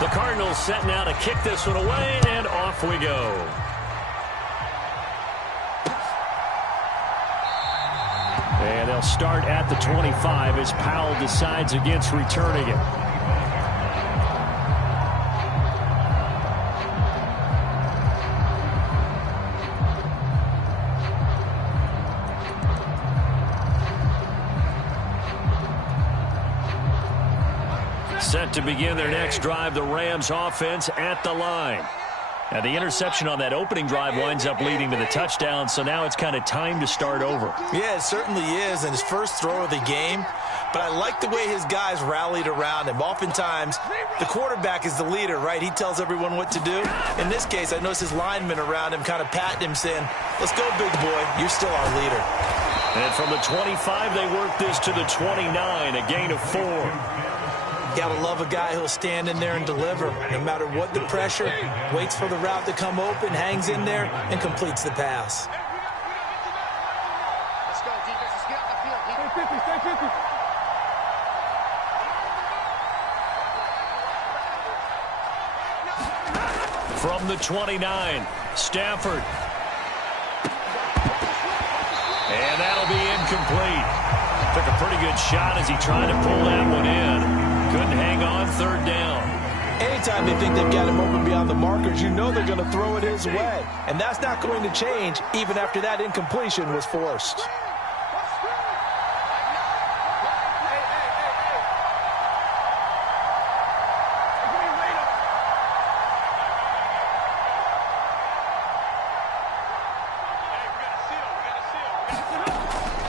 The Cardinals set now to kick this one away, and off we go. And they'll start at the 25 as Powell decides against returning it. Set to begin their next drive, the Rams offense at the line. Now, the interception on that opening drive winds up leading to the touchdown, so now it's kind of time to start over. Yeah, it certainly is, and his first throw of the game. But I like the way his guys rallied around him. Oftentimes, the quarterback is the leader, right? He tells everyone what to do. In this case, I noticed his linemen around him kind of patting him, saying, let's go, big boy. You're still our leader. And from the 25, they work this to the 29, a gain of 4. Gotta love a guy who'll stand in there and deliver. No matter what the pressure, waits for the route to come open, hangs in there, and completes the pass. Let's go, defense. Get out the field. Stay 50. From the 29, Stafford. And that'll be incomplete. Took a pretty good shot as he tried to pull that one in. Couldn't hang on, third down. Anytime they think they've got him open beyond the markers, you know they're going to throw it his way. And that's not going to change even after that incompletion was forced.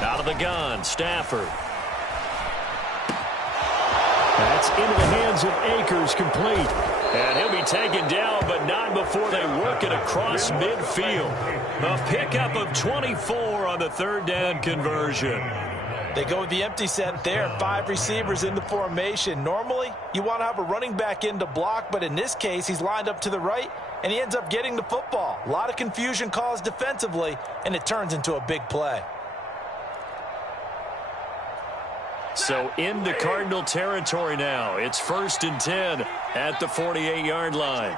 Out of the gun, Stafford. That's into the hands of Akers, complete. And he'll be taken down, but not before they work it across midfield. A pickup of 24 on the third down conversion. They go with the empty set there. 5 receivers in the formation. Normally, you want to have a running back in to block, but in this case, he's lined up to the right, and he ends up getting the football. A lot of confusion caused defensively, and it turns into a big play. So into Cardinal territory now. It's 1st and 10 at the 48-yard line.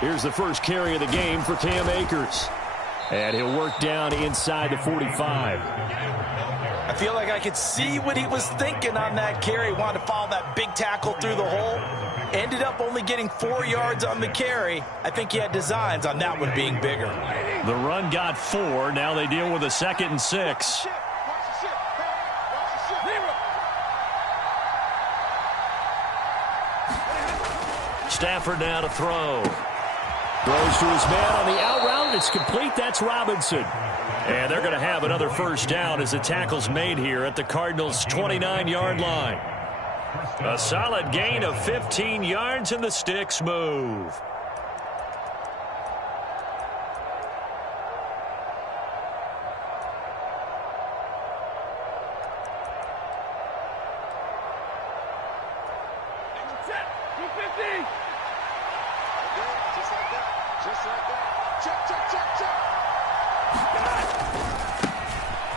Here's the first carry of the game for Cam Akers. And he'll work down inside the 45. I feel like I could see what he was thinking on that carry. Wanted to follow that big tackle through the hole. Ended up only getting 4 yards on the carry. I think he had designs on that one being bigger. The run got 4. Now they deal with a 2nd and 6. Stafford now to throw. Throws to his man on the out route. It's complete. That's Robinson. And they're going to have another first down as the tackle's made here at the Cardinals' 29-yard line. A solid gain of 15 yards, and the sticks move.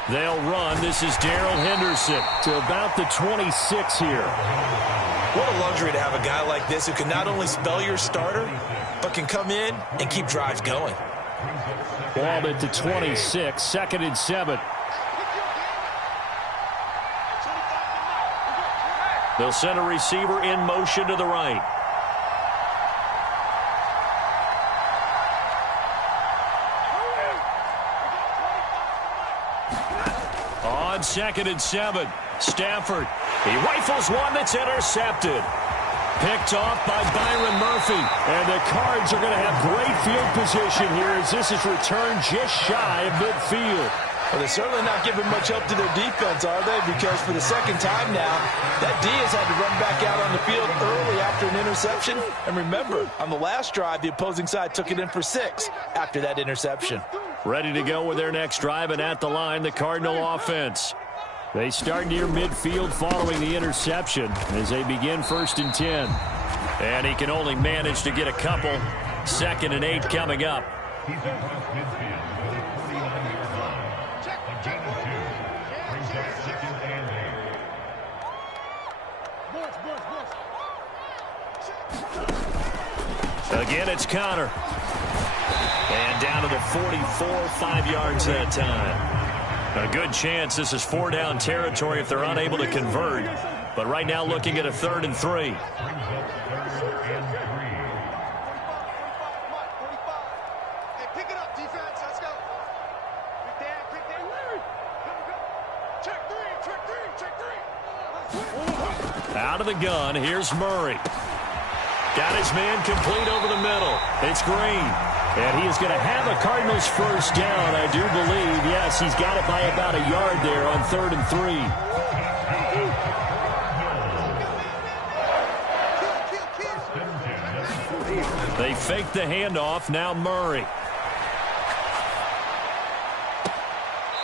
They'll run. This is Darrell Henderson to about the 26 here. What a luxury to have a guy like this who can not only spell your starter, but can come in and keep drives going. Ball at the 26, 2nd and 7. They'll send a receiver in motion to the right. On 2nd and 7, Stafford. He rifles one that's intercepted. Picked off by Byron Murphy. And the Cards are going to have great field position here as this is returned just shy of midfield. Well, they're certainly not giving much help to their defense, are they? Because for the second time now, that D has had to run back out on the field early after an interception. And remember, on the last drive, the opposing side took it in for 6 after that interception. Ready to go with their next drive, and at the line, the Cardinal offense. They start near midfield following the interception as they begin 1st and 10. And he can only manage to get a couple. 2nd and 8 coming up. He's across midfield to the 49-yard line. A gain of 2. Brings up 2nd and 8. Again, it's Connor. And down to the 44, 5 yards that time. A good chance this is 4-down territory if they're unable to convert. But right now looking at a 3rd and 3. Brings up 3rd and 3. Hey, pick it up, defense. Let's go. Pick that, pick that. Go. Check 3, check 3, check 3. Out of the gun, here's Murray. Got his man complete over the middle. It's Green. And he is going to have a Cardinals first down, I do believe. Yes, he's got it by about a yard there on 3rd and 3. They fake the handoff. Now Murray.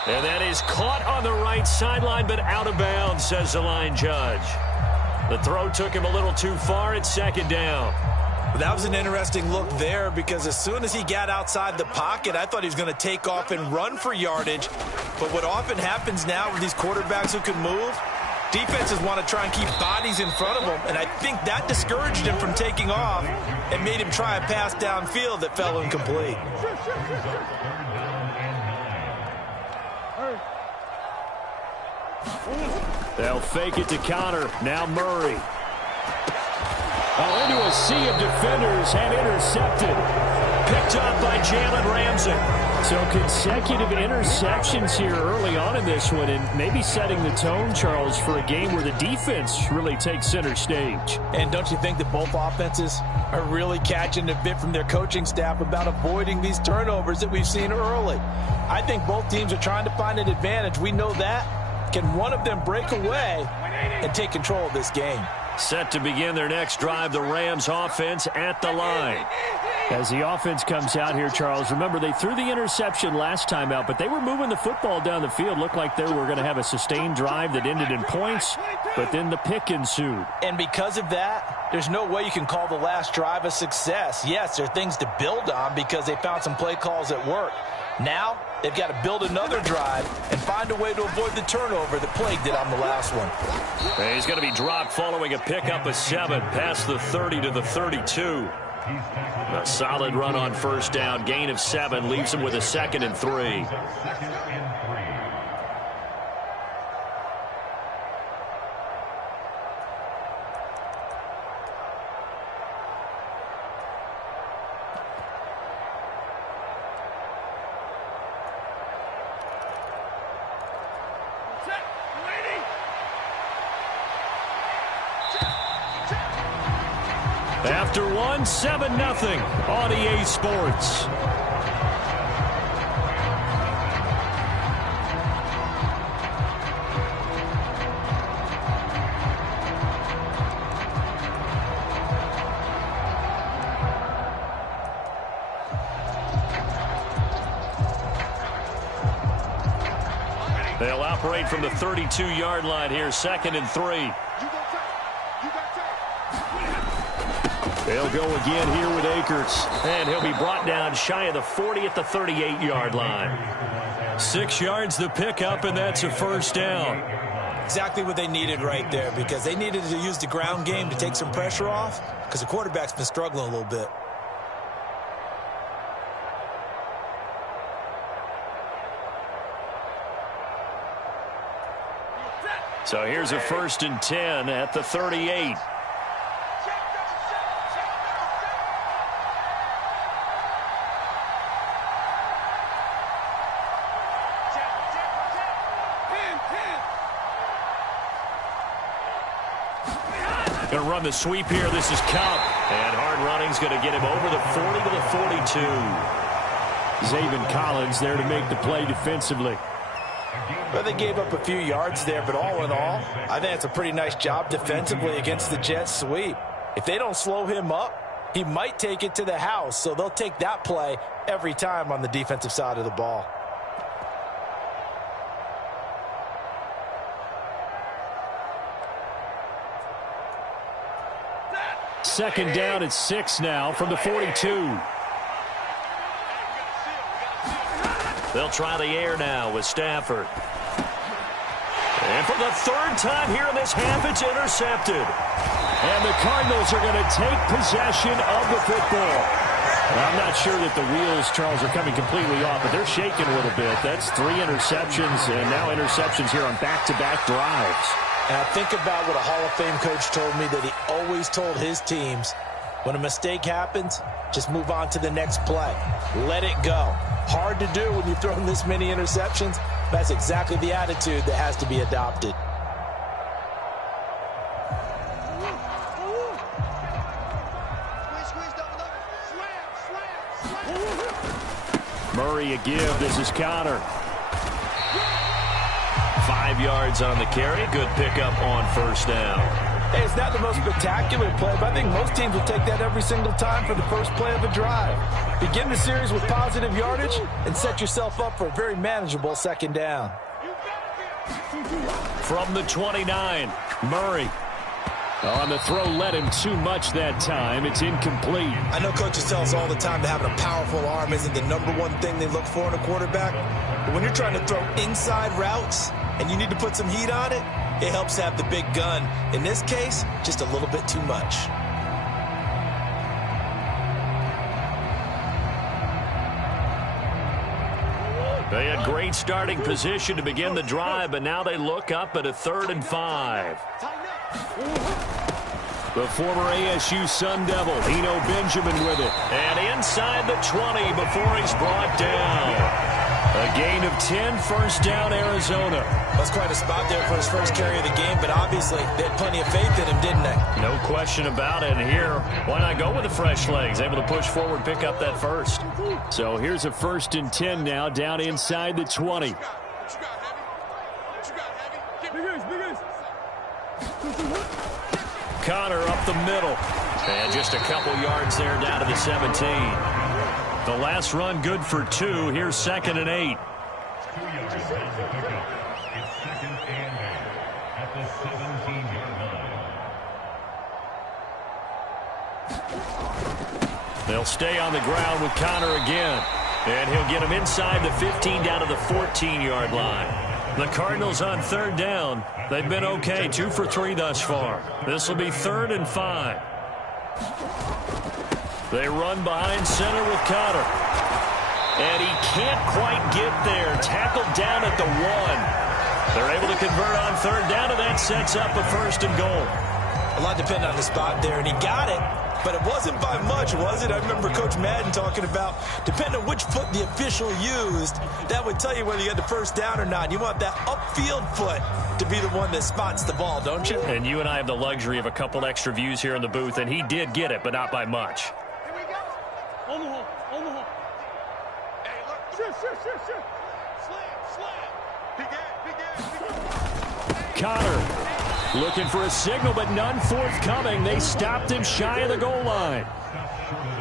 And that is caught on the right sideline, but out of bounds, says the line judge. The throw took him a little too far. It's 2nd down. That was an interesting look there because as soon as he got outside the pocket, I thought he was going to take off and run for yardage. But what often happens now with these quarterbacks who can move, defenses want to try and keep bodies in front of them, and I think that discouraged him from taking off and made him try a pass downfield that fell incomplete. They'll fake it to Connor. Now Murray. Oh, into a sea of defenders and intercepted. Picked up by Jalen Ramsey. So consecutive interceptions here early on in this one, and maybe setting the tone, Charles, for a game where the defense really takes center stage. And don't you think that both offenses are really catching a bit from their coaching staff about avoiding these turnovers that we've seen early? I think both teams are trying to find an advantage. We know that. Can one of them break away and take control of this game? Set to begin their next drive, the Rams offense at the line. As the offense comes out here, Charles, remember they threw the interception last time out, but they were moving the football down the field. Looked like they were going to have a sustained drive that ended in points, but then the pick ensued. And because of that, there's no way you can call the last drive a success. Yes, there are things to build on because they found some play calls that work. Now, they've got to build another drive and find a way to avoid the turnover that plagued it on the last one. And he's going to be dropped following a pickup of 7 past the 30 to the 32. A solid run on first down. Gain of 7 leaves him with a 2nd and 3. After one, 7-0 on EA Sports. They'll operate from the 32-yard line here, 2nd and 3. They'll go again here with Akers. And he'll be brought down shy of the 40 at the 38-yard line. 6 yards the pickup, and that's a first down. Exactly what they needed right there because they needed to use the ground game to take some pressure off because the quarterback's been struggling a little bit. So here's a 1st and 10 at the 38. Going to run the sweep here. This is Cup. And hard running's going to get him over the 40 to the 42. Zaven Collins there to make the play defensively. Well, they gave up a few yards there, but all in all, I think it's a pretty nice job defensively against the Jets sweep. If they don't slow him up, he might take it to the house, so they'll take that play every time on the defensive side of the ball. Second down at 6 now from the 42. They'll try the air now with Stafford. And for the third time here in this half, it's intercepted. And the Cardinals are going to take possession of the football. I'm not sure that the wheels, Charles, are coming completely off, but they're shaking a little bit. That's 3 interceptions, and now interceptions here on back-to-back drives. And I think about what a Hall of Fame coach told me, that he always told his teams, when a mistake happens, just move on to the next play. Let it go. Hard to do when you've thrown this many interceptions. That's exactly the attitude that has to be adopted. Murray a give. This is Conner. 5 yards on the carry. Good pickup on first down. Hey, it's not the most spectacular play, but I think most teams will take that every single time for the first play of a drive. Begin the series with positive yardage and set yourself up for a very manageable second down. From the 29, Murray. On the throw, led him too much that time. It's incomplete. I know coaches tell us all the time that having a powerful arm isn't the #1 thing they look for in a quarterback. But when you're trying to throw inside routes and you need to put some heat on it, it helps to have the big gun. In this case, just a little bit too much. They had great starting position to begin the drive, but now they look up at a 3rd and 5. The former ASU Sun Devil, Eno Benjamin with it. And inside the 20 before he's brought down. A gain of 10, first down, Arizona. That's quite a spot there for his first carry of the game, but obviously they had plenty of faith in him, didn't they? No question about it. And here, why not go with the fresh legs? Able to push forward, pick up that first. So here's a 1st and 10 now, down inside the 20. Conner up the middle. And just a couple yards there down to the 17. The last run good for 2. Here's 2nd and 8. 2 yards on the pickup. It's 2nd and 8 at the 17-yard line. They'll stay on the ground with Conner again. And he'll get him inside the 15 down to the 14-yard line. The Cardinals on 3rd down. They've been okay, 2 for 3 thus far. This will be 3rd and 5. They run behind center with Conner. And he can't quite get there. Tackled down at the 1. They're able to convert on 3rd down, and that sets up a 1st and goal. A lot depended on the spot there, and he got it. But it wasn't by much, was it? I remember Coach Madden talking about, depending on which foot the official used, that would tell you whether you had the first down or not. You want that upfield foot to be the one that spots the ball, don't you? And you and I have the luxury of a couple extra views here in the booth, and he did get it, but not by much. Here we go. On the hole. On the hole. Hey, look. Slam. Conner looking for a signal, but none forthcoming. They stopped him shy of the goal line.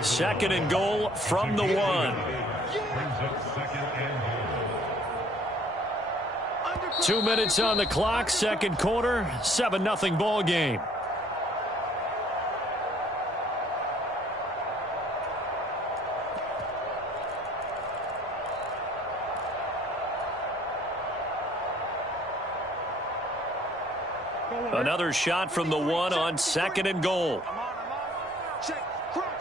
2nd and goal from the 1. Brings up 2nd and goal. 2 minutes on the clock, 2nd quarter, 7-0 ball game. Another shot from the 1 on 2nd and goal. Check. Crunch.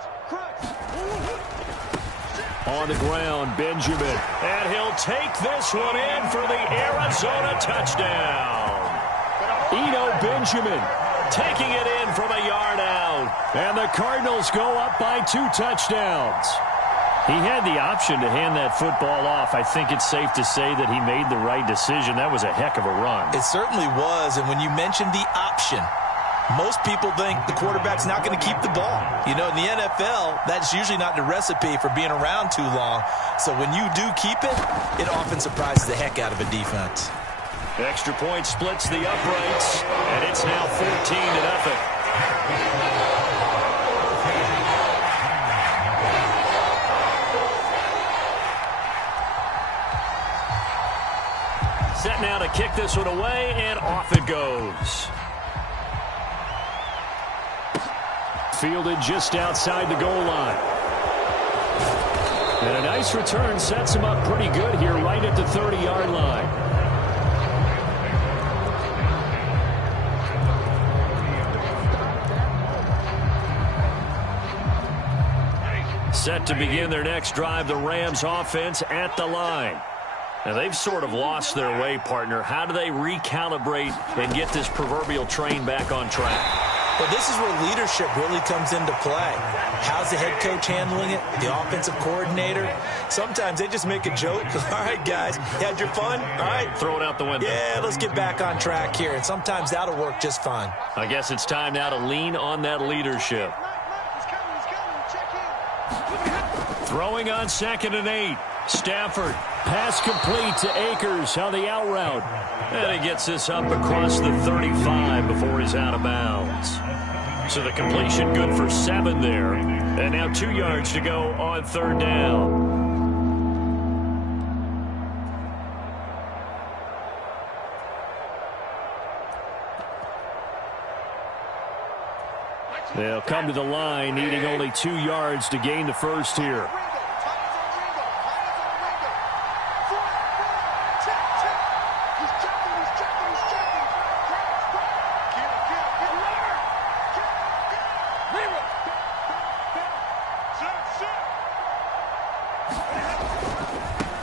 On the ground, Benjamin. And he'll take this one in for the Arizona touchdown. Eno Benjamin taking it in from a yard out. And the Cardinals go up by 2 touchdowns. He had the option to hand that football off. I think it's safe to say that he made the right decision. That was a heck of a run. It certainly was, and when you mentioned the option, most people think the quarterback's not going to keep the ball. You know, in the NFL, that's usually not the recipe for being around too long. So when you do keep it, it often surprises the heck out of a defense. Extra point splits the uprights, and it's now 14-0. Set now to kick this one away, and off it goes. Fielded just outside the goal line. And a nice return sets him up pretty good here right at the 30-yard line. Set to begin their next drive, the Rams offense at the line. Now, they've sort of lost their way, partner. How do they recalibrate and get this proverbial train back on track? Well, this is where leadership really comes into play. How's the head coach handling it? The offensive coordinator? Sometimes they just make a joke. All right, guys, you had your fun? All right. Throw it out the window. Yeah, let's get back on track here. And sometimes that'll work just fine. I guess it's time now to lean on that leadership. Throwing on 2nd and 8. Stafford, pass complete to Akers on the out route. And he gets this up across the 35 before he's out of bounds. So the completion good for 7 there. And now 2 yards to go on 3rd down. They'll come to the line, needing only 2 yards to gain the first here.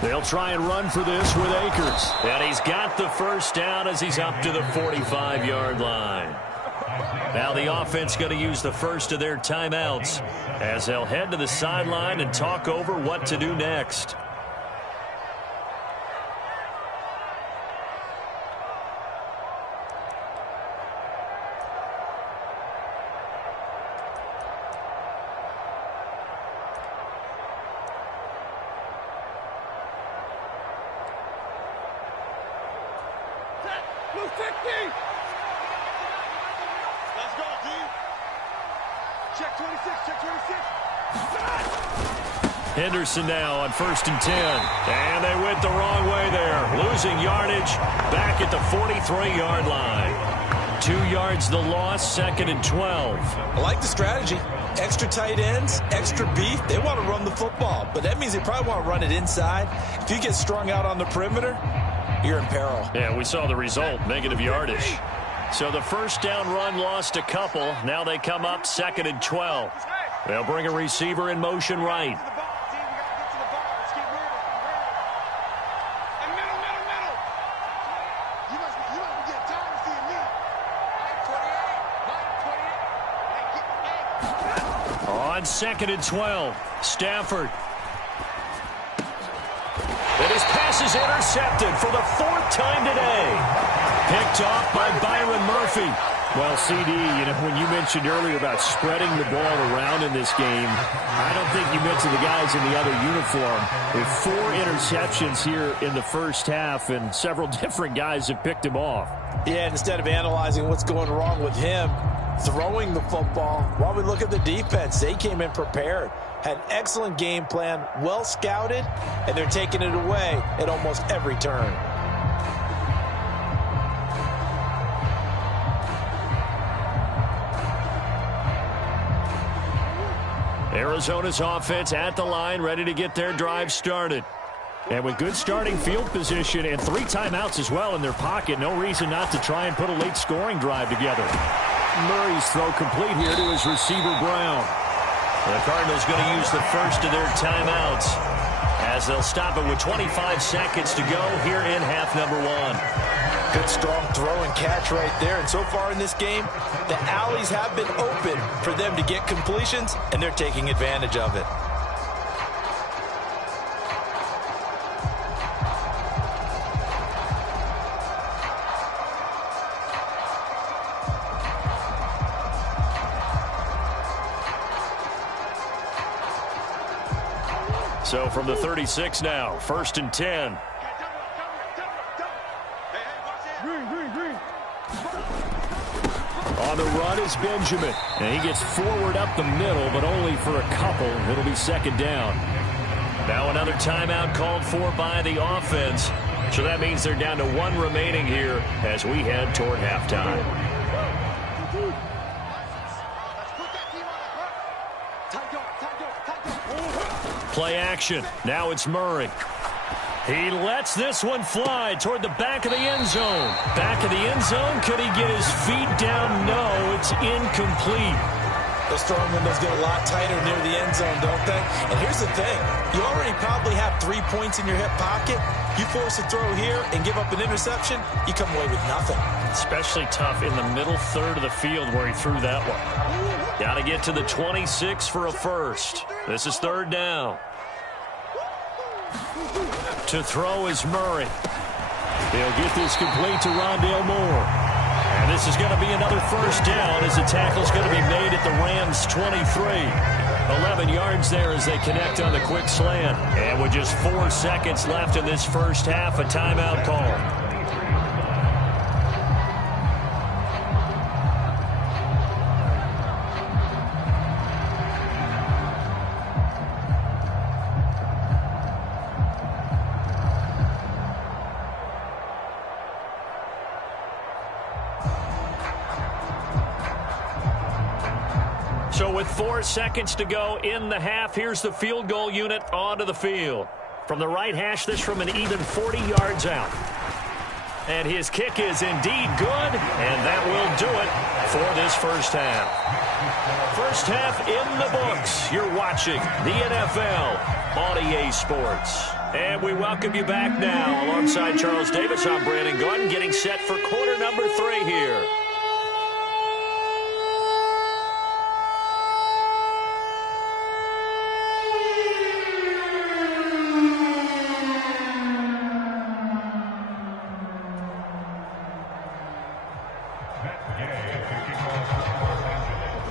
They'll try and run for this with Akers. And he's got the first down as he's up to the 45-yard line. Now the offense going to use the first of their timeouts as they'll head to the sideline and talk over what to do next. Henderson now on 1st and 10. And they went the wrong way there. Losing yardage back at the 43-yard line. 2 yards the loss, 2nd and 12. I like the strategy. Extra tight ends, extra beef. They want to run the football, but that means they probably want to run it inside. If you get strung out on the perimeter, you're in peril. Yeah, we saw the result, negative yardage. So the first down run lost a couple. Now they come up 2nd and 12. They'll bring a receiver in motion right. On 2nd and 12, Stafford. And his pass is intercepted for the 4th time today. Picked off by Byron Murphy. Well, CD, you know, when you mentioned earlier about spreading the ball around in this game, I don't think you mentioned the guys in the other uniform. With 4 interceptions here in the first half, and several different guys have picked him off. Yeah, instead of analyzing what's going wrong with him, throwing the football, while we look at the defense, they came in prepared, had an excellent game plan, well scouted, and they're taking it away at almost every turn. Arizona's offense at the line, ready to get their drive started. And with good starting field position and 3 timeouts as well in their pocket, no reason not to try and put a late scoring drive together. Murray's throw complete here to his receiver, Brown. The Cardinals going to use the first of their timeouts as they'll stop it with 25 seconds to go here in half number 1. Good strong throw and catch right there. And so far in this game, the alleys have been open for them to get completions, and they're taking advantage of it. So from the 36 now, 1st and 10. On the run is Benjamin. And he gets forward up the middle, but only for a couple. It'll be 2nd down. Now another timeout called for by the offense. So that means they're down to 1 remaining here as we head toward halftime. Play action. Now it's Murray. He lets this one fly toward the back of the end zone. Back of the end zone. Could he get his feet down? No, it's incomplete. Those throwing windows get a lot tighter near the end zone, don't they? And here's the thing. You already probably have 3 points in your hip pocket. You force a throw here and give up an interception, you come away with nothing. Especially tough in the middle third of the field where he threw that one. Got to get to the 26 for a first. This is third down. To throw is Murray. He'll get this complete to Rondale Moore. And this is going to be another first down as the tackle's going to be made at the Rams' 23. 11 yards there as they connect on the quick slant. And with just 4 seconds left in this first half, a timeout call. So with 4 seconds to go in the half, here's the field goal unit onto the field. From the right hash, this from an even 40 yards out. And his kick is indeed good, and that will do it for this first half. First half in the books. You're watching the NFL on EA Sports. And we welcome you back now. Alongside Charles Davis, I'm Brandon Gordon, getting set for quarter number 3 here.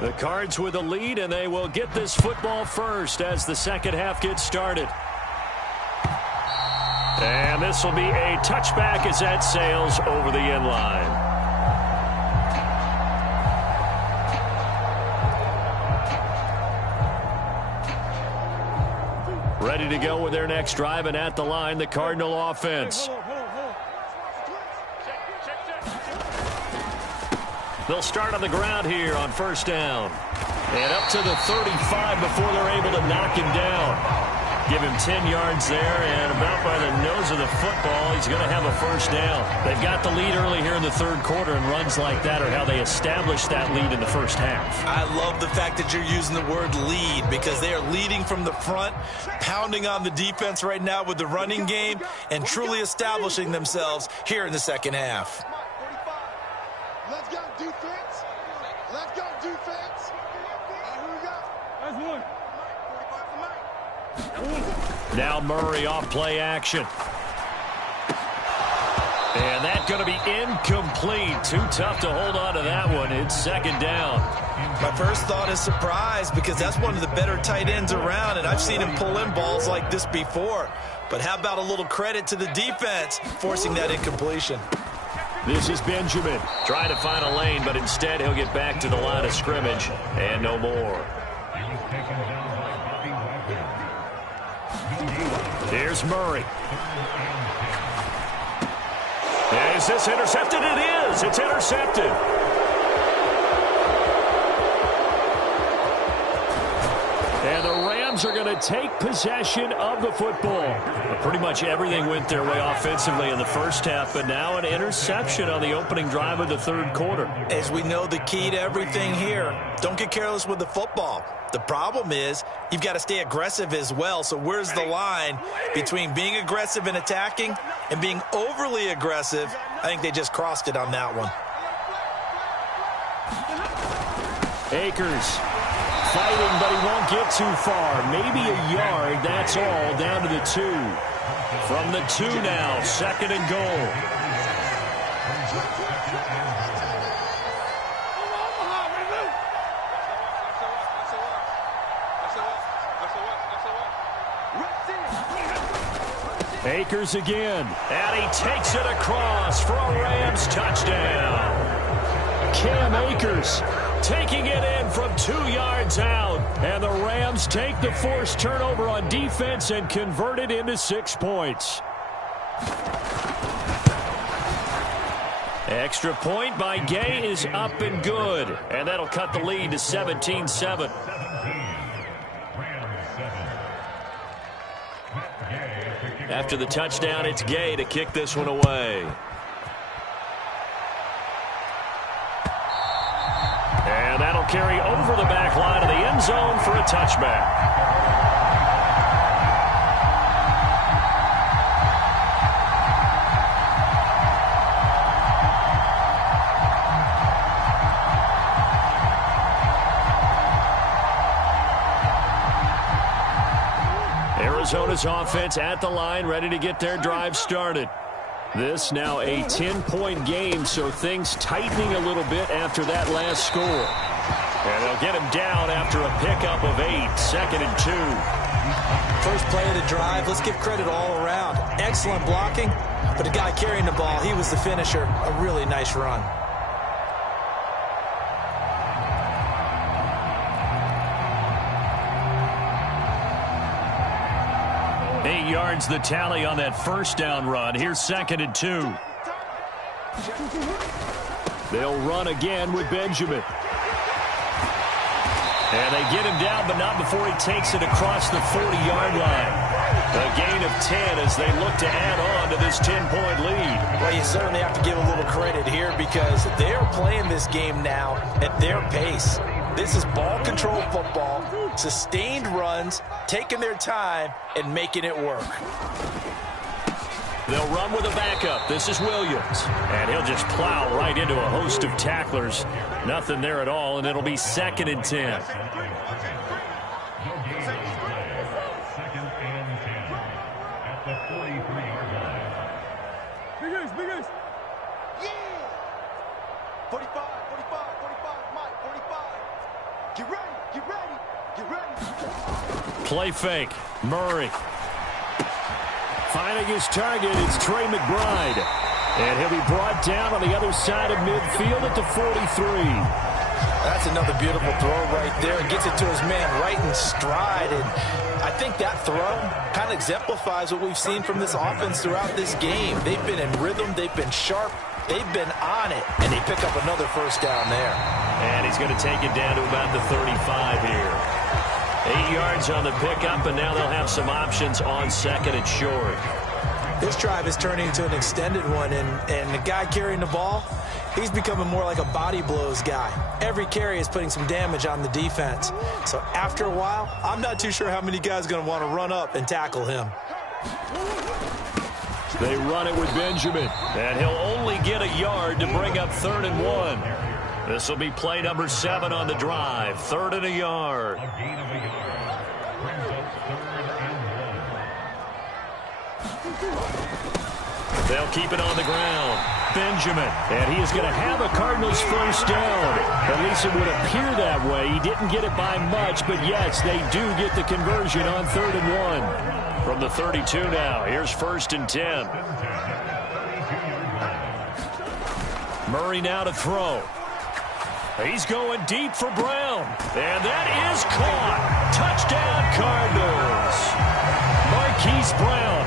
The Cards with a lead, and they will get this football first as the second half gets started. And this will be a touchback as that sails over the end line. Ready to go with their next drive, and at the line, the Cardinal offense. They'll start on the ground here on first down. And up to the 35 before they're able to knock him down. Give him 10 yards there, and about by the nose of the football, he's going to have a first down. They've got the lead early here in the third quarter, and runs like that are how they establish that lead in the first half. I love the fact that you're using the word lead because they are leading from the front, pounding on the defense right now with the running game, and truly establishing themselves here in the second half. Let's go, defense. Let's go, defense. Here we go. That's one. Now Murray off play action. And that's going to be incomplete. Too tough to hold on to that one. It's second down. My first thought is surprise because that's one of the better tight ends around, and I've seen him pull in balls like this before. But how about a little credit to the defense forcing that incompletion? This is Benjamin trying to find a lane, but instead he'll get back to the line of scrimmage and no more. Here's Murray. Is this intercepted? It is. It's intercepted. And the Rams are going to take possession of the football. Pretty much everything went their way offensively in the first half, but now an interception on the opening drive of the third quarter. As we know, the key to everything here, don't get careless with the football. The problem is you've got to stay aggressive as well. So where's the line between being aggressive and attacking and being overly aggressive? I think they just crossed it on that one. Akers fighting, but he won't get too far. Maybe a yard, that's all, down to the 2. From the 2 now, second and goal. Akers again, and he takes it across for a Rams touchdown. Cam Akers taking it in from 2 yards out, and the Rams take the forced turnover on defense and convert it into 6 points. Extra point by Gay is up and good, and that'll cut the lead to 17-7. After the touchdown, it's Gay to kick this one away. And that'll carry over the back line of the end zone for a touchback. Arizona's offense at the line, ready to get their drive started. This now a 10-point game, so things tightening a little bit after that last score. And they'll get him down after a pickup of 8, 2nd and 2. First play of the drive, let's give credit all around. Excellent blocking, but the guy carrying the ball, he was the finisher. A really nice run. 8 yards the tally on that first down run. Here's 2nd and 2. They'll run again with Benjamin. And they get him down, but not before he takes it across the 40-yard line. A gain of 10 as they look to add on to this 10-point lead. Well, you certainly have to give a little credit here because they're playing this game now at their pace. This is ball control football, sustained runs, taking their time, and making it work. They'll run with a backup. This is Williams. And he'll just plow right into a host of tacklers. Nothing there at all, and it'll be 2nd and 10. 2nd and 10 at the 43-yard line. Big ace. Yeah! 45, 45, Mike, 45. Get ready. Play fake. Murray. Finding his target, it's Trey McBride. And he'll be brought down on the other side of midfield at the 43. That's another beautiful throw right there. Gets it to his man right in stride. And I think that throw kind of exemplifies what we've seen from this offense throughout this game. They've been in rhythm. They've been sharp. They've been on it. And they pick up another first down there. And he's going to take it down to about the 35 here. 8 yards on the pickup, and now they'll have some options on 2nd and short. This drive is turning into an extended one, and the guy carrying the ball, he's becoming more like a body blows guy. Every carry is putting some damage on the defense. So after a while, I'm not too sure how many guys are going to want to run up and tackle him. They run it with Benjamin, and he'll only get a yard to bring up 3rd and 1. This will be play number 7 on the drive. 3rd and a yard. A gain of a yard. Brings up 3rd and 1. They'll keep it on the ground. Benjamin, and he is going to have a Cardinals first down. At least it would appear that way. He didn't get it by much, but yes, they do get the conversion on 3rd and 1. From the 32 now, here's 1st and 10. Murray now to throw. He's going deep for Brown. And that is caught. Touchdown, Cardinals. Marquise Brown,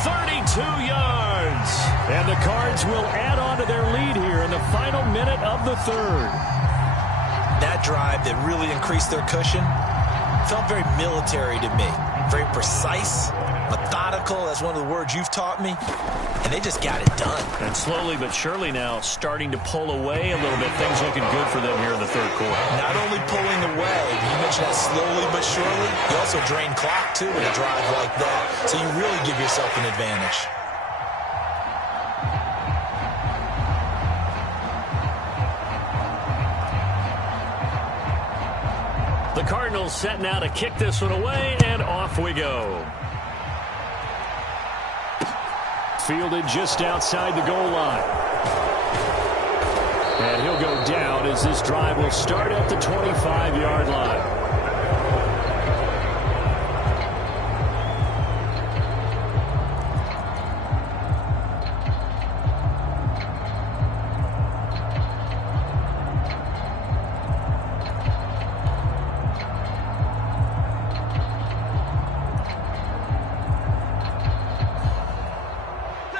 32 yards. And the Cards will add on to their lead here in the final minute of the 3rd. That drive that really increased their cushion felt very military to me. Very precise, methodical. That's one of the words you've taught me. And they just got it done. And slowly but surely now starting to pull away a little bit. Things looking good for them here in the 3rd quarter. Not only pulling away, you mentioned that slowly but surely, you also drain clock too with a drive like that. So you really give yourself an advantage. The Cardinals set now to kick this one away, and off we go. Fielded just outside the goal line. And he'll go down as this drive will start at the 25-yard line.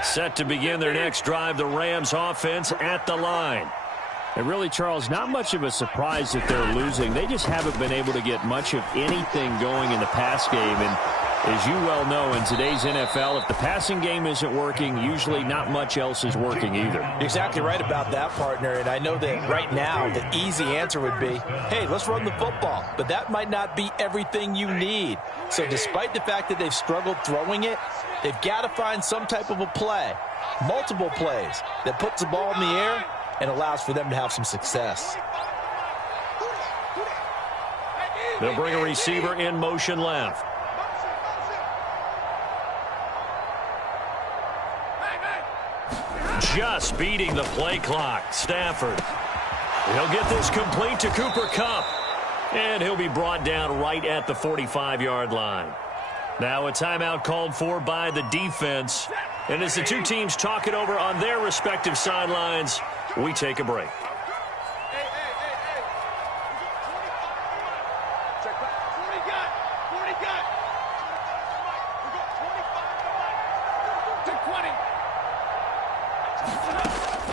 Set to begin their next drive, the Rams offense at the line. And really, Charles, not much of a surprise that they're losing. They just haven't been able to get much of anything going in the pass game. And As you well know, in today's NFL, if the passing game isn't working, usually not much else is working either. You're exactly right about that, partner. And I know that right now the easy answer would be, hey, let's run the football. But that might not be everything you need. So despite the fact that they've struggled throwing it, they've got to find some type of a play, multiple plays, that puts the ball in the air and allows for them to have some success. They'll bring a receiver in motion left. Just beating the play clock. Stafford. He'll get this complete to Cooper Kupp. And he'll be brought down right at the 45-yard line. Now a timeout called for by the defense. And as the two teams talk it over on their respective sidelines, we take a break.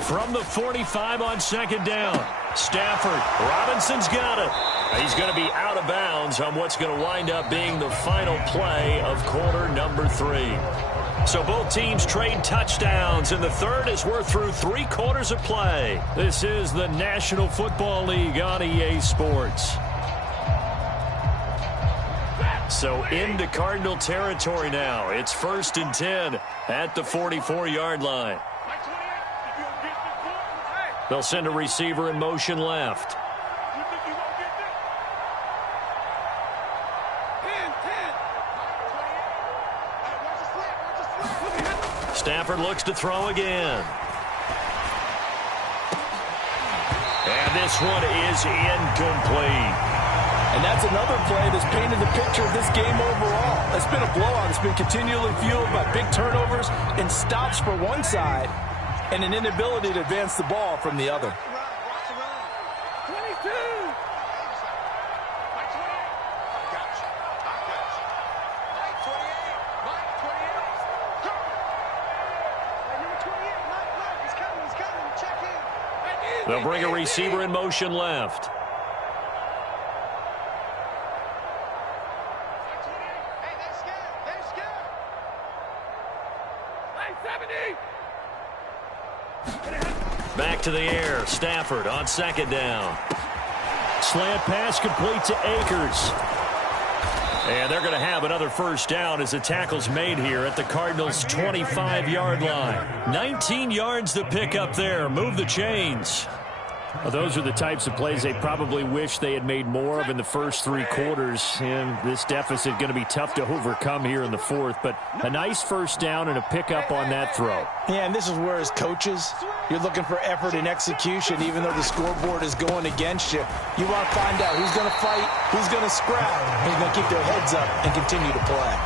From the 45 on second down, Stafford. Robinson's got it. He's going to be out of bounds on what's going to wind up being the final play of quarter number 3. So both teams trade touchdowns, and the third as we're through 3 quarters of play. This is the National Football League on EA Sports. So into Cardinal territory now. It's 1st and 10 at the 44-yard line. They'll send a receiver in motion left. Stafford looks to throw again. And this one is incomplete. And that's another play that's painted the picture of this game overall. It's been a blowout. It's been continually fueled by big turnovers and stops for one side and an inability to advance the ball from the other. They'll bring a receiver in motion left. Back to the air. Stafford on second down. Slant pass complete to Akers. And they're going to have another first down as the tackle's made here at the Cardinals' 25-yard line. 19 yards to pick up there. Move the chains. Well, those are the types of plays they probably wish they had made more of in the first 3 quarters. And this deficit going to be tough to overcome here in the 4th. But a nice first down and a pickup on that throw. Yeah, and this is where as coaches, you're looking for effort and execution, even though the scoreboard is going against you. You want to find out who's going to fight, who's going to scrap, who's going to keep their heads up and continue to play.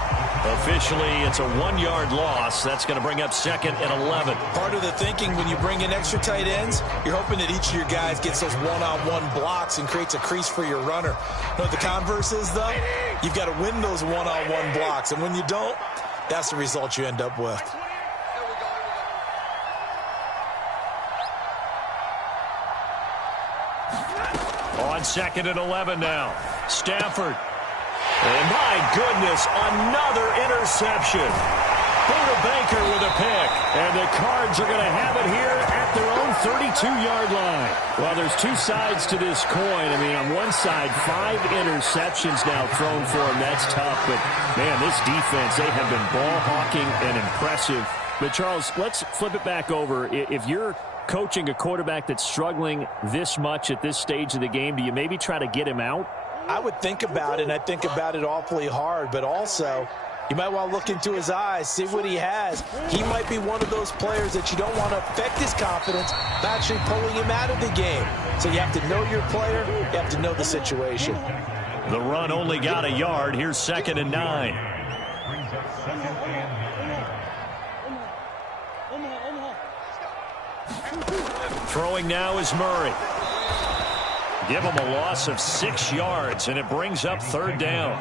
Officially, it's a 1-yard loss. That's going to bring up 2nd and 11. Part of the thinking when you bring in extra tight ends, you're hoping that each of your guys gets those one-on-one blocks and creates a crease for your runner. You know what the converse is, though? You've got to win those one-on-one blocks, and when you don't, that's the result you end up with. On 2nd and 11 now. Stafford. And my goodness, another interception. Buda Baker with a pick. And the Cards are going to have it here at their own 32-yard line. Well, there's 2 sides to this coin. I mean, on one side, 5 interceptions now thrown for him. That's tough. But, man, this defense, they have been ball hawking and impressive. But, Charles, let's flip it back over. If you're coaching a quarterback that's struggling this much at this stage of the game, do you maybe try to get him out? I would think about it, and I think about it awfully hard, but also you might want to look into his eyes, see what he has. He might be one of those players that you don't want to affect his confidence by actually pulling him out of the game. So you have to know your player, you have to know the situation. The run only got a yard. Here's 2nd and 9. Throwing now is Murray. Give him a loss of 6 yards, and it brings up 3rd down.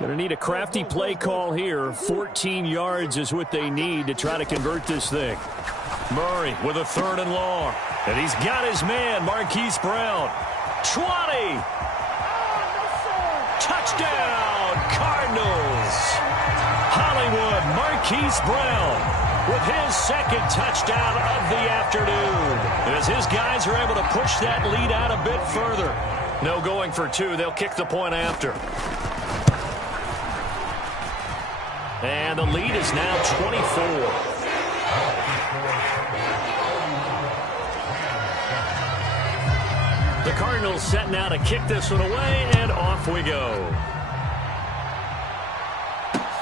Going to need a crafty play call here. 14 yards is what they need to try to convert this thing. Murray with a 3rd and long. And he's got his man, Marquise Brown. 20. Touchdown, Cardinals. Hollywood, Marquise Brown with his 2nd touchdown of the afternoon. As his guys are able to push that lead out a bit further. No going for 2. They'll kick the point after. And the lead is now 24. The Cardinals set now to kick this one away, and off we go.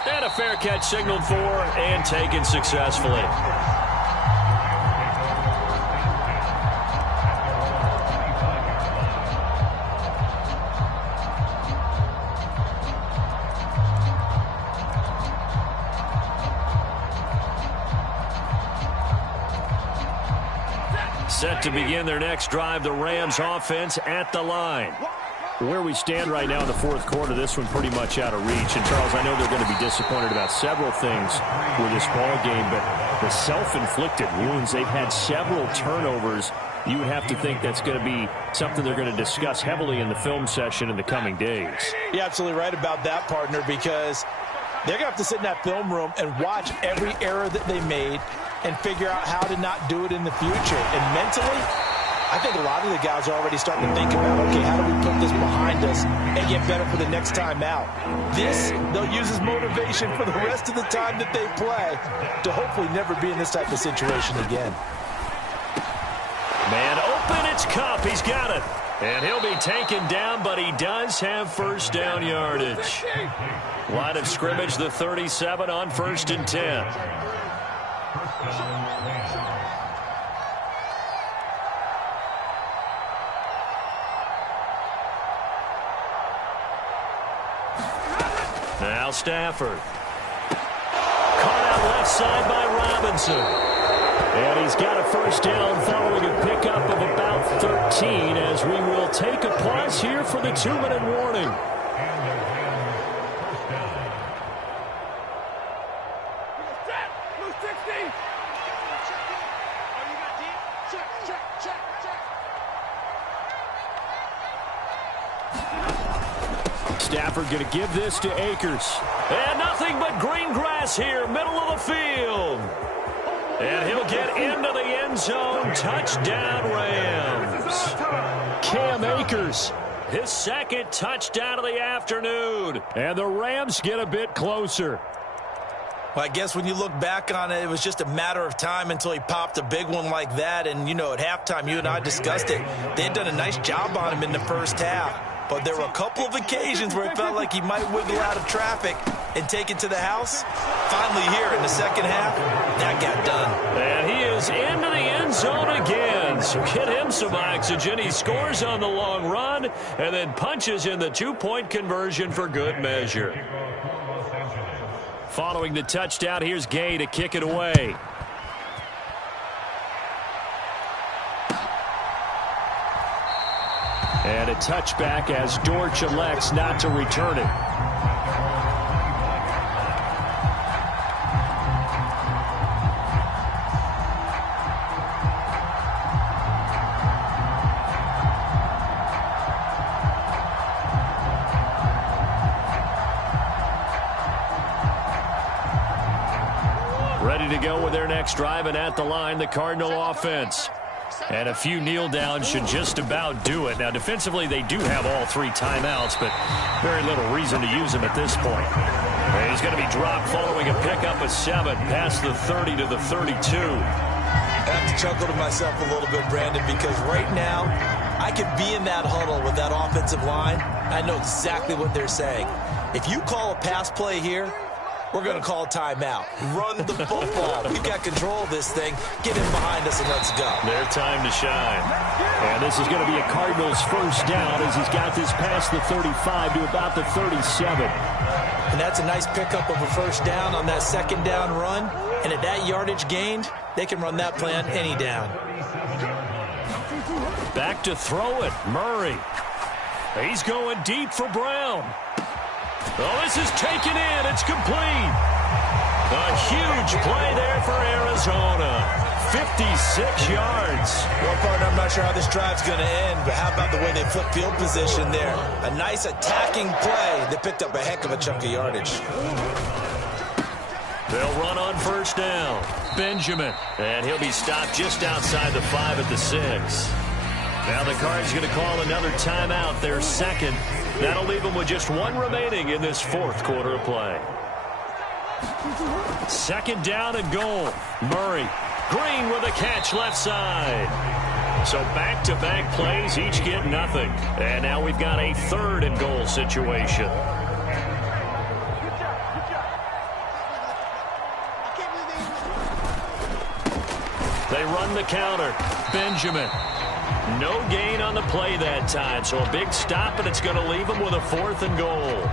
And a fair catch signaled for and taken successfully. Set to begin their next drive, the Rams offense at the line. Where we stand right now in the 4th quarter, this one pretty much out of reach. And, Charles, I know they're going to be disappointed about several things with this ball game, but the self-inflicted wounds, they've had several turnovers. You would have to think that's going to be something they're going to discuss heavily in the film session in the coming days. You're absolutely right about that, partner, because they're going to have to sit in that film room and watch every error that they made and figure out how to not do it in the future. And mentally, I think a lot of the guys are already starting to think about, okay, how do we put this behind us and get better for the next time out? This, they'll use as motivation for the rest of the time that they play to hopefully never be in this type of situation again. Man open, it's Kupp. He's got it. And he'll be taken down, but he does have 1st down yardage. Line of scrimmage, the 37 on 1st and 10. Now Stafford. Caught out left side by Robinson. And he's got a 1st down following a pickup of about 13 as we will take a pause here for the 2-minute warning. Stafford going to give this to Akers. And nothing but green grass here, middle of the field. And he'll get into the end zone. Touchdown, Rams. Cam Akers, his 2nd touchdown of the afternoon. And the Rams get a bit closer. Well, I guess when you look back on it, it was just a matter of time until he popped a big one like that. And, you know, at halftime, you and I discussed it. They had done a nice job on him in the 1st half. But there were a couple of occasions where it felt like he might wiggle out of traffic and take it to the house. Finally here in the 2nd half, that got done. And he is into the end zone again. So get him some oxygen. He scores on the long run and then punches in the 2-point conversion for good measure. Following the touchdown, here's Gay to kick it away. And a touchback as Dortch elects not to return it. Ready to go with their next drive, and at the line, the Cardinal offense. And a few kneel downs should just about do it. Now, defensively, they do have all 3 timeouts, but very little reason to use them at this point. And he's going to be dropped following a pickup of 7 past the 30 to the 32. I have to chuckle to myself a little bit, Brandon, because right now I could be in that huddle with that offensive line. I know exactly what they're saying. If you call a pass play here, we're going to call timeout. Run the football. We've got control of this thing. Get in behind us and let's go. Their time to shine. And this is going to be a Cardinals 1st down as he's got this past the 35 to about the 37. And that's a nice pickup of a 1st down on that 2nd down run. And at that yardage gained, they can run that play on any down. Back to throw it. Murray. He's going deep for Brown. Oh, this is taken in. It's complete. A huge play there for Arizona. 56 yards. Well, partner, I'm not sure how this drive's going to end, but how about the way they flip field position there? A nice attacking play. They picked up a heck of a chunk of yardage. They'll run on first down. Benjamin. And he'll be stopped just outside the 5 at the 6. Now the Cards going to call another timeout, their second. That'll leave them with just one remaining in this fourth quarter of play. Second down and goal. Murray. Green with a catch left side. So back-to-back plays, each get nothing. And now we've got a third and goal situation. They run the counter. Benjamin. No gain on the play that time, so a big stop, and it's going to leave them with a fourth and goal.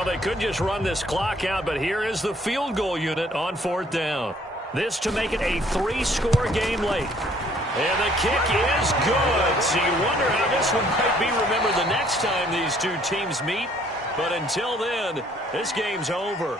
Well, they could just run this clock out, but here is the field goal unit on fourth down. This to make it a 3-score game late. And the kick is good. So you wonder how this one might be remembered the next time these two teams meet. But until then, this game's over.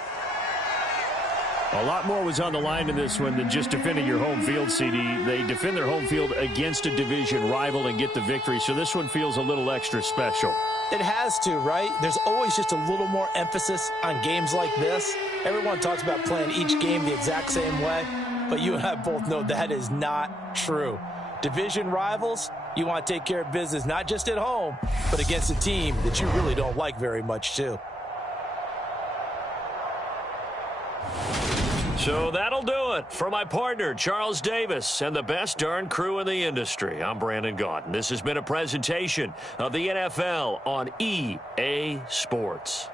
A lot more was on the line in this one than just defending your home field, CD. They defend their home field against a division rival and get the victory. So this one feels a little extra special. It has to, right? There's always just a little more emphasis on games like this. Everyone talks about playing each game the exact same way, but you and I both know that is not true. Division rivals, you want to take care of business not just at home, but against a team that you really don't like very much, too. So that'll do it for my partner, Charles Davis, and the best darn crew in the industry. I'm Brandon Gaudin. This has been a presentation of the NFL on EA Sports.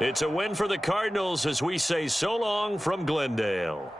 It's a win for the Cardinals as we say so long from Glendale.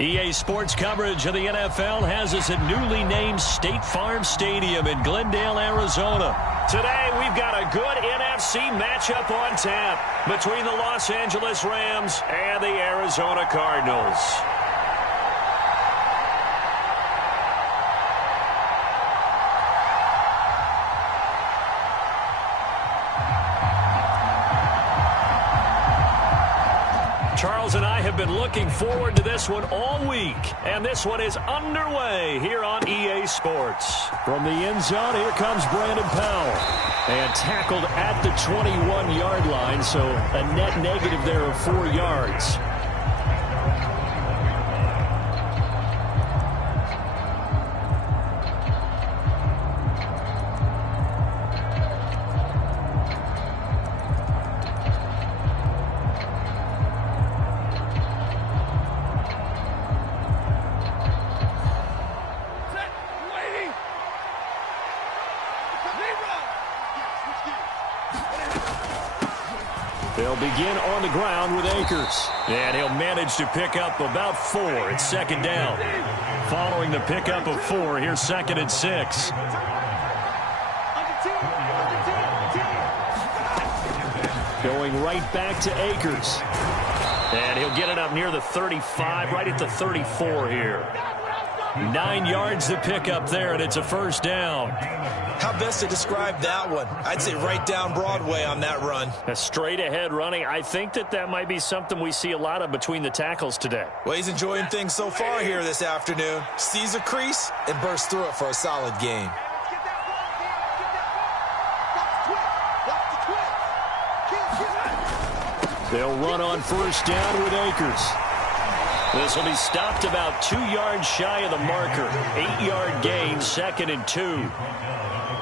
EA Sports coverage of the NFL has us at newly named State Farm Stadium in Glendale, Arizona. Today, we've got a good NFC matchup on tap between the Los Angeles Rams and the Arizona Cardinals. Charles and I have been looking forward to this one all week, and this one is underway here on EA Sports. From the end zone, here comes Brandon Powell. And tackled at the 21-yard line, so a net negative there of 4 yards. They'll begin on the ground with Akers. And he'll manage to pick up about 4. It's second down. Following the pickup of 4, here's 2nd and 6. Going right back to Akers. And he'll get it up near the 35, right at the 34 here. 9 yards to pick up there, and it's a first down. How best to describe that one? I'd say right down Broadway on that run. A straight ahead running. I think that might be something we see a lot of between the tackles today. Well, he's enjoying things so far here this afternoon. Sees a crease and bursts through it for a solid game. They'll run on first down with Akers. This will be stopped about 2 yards shy of the marker. 8-yard gain, 2nd and 2.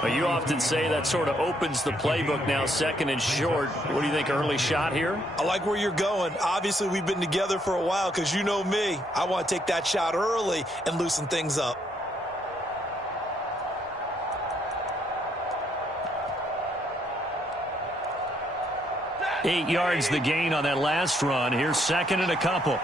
You often say that sort of opens the playbook now, 2nd and short. What do you think, early shot here? I like where you're going. Obviously, we've been together for a while because you know me. I want to take that shot early and loosen things up. Eight yards the gain on that last run. Here's 2nd and a couple.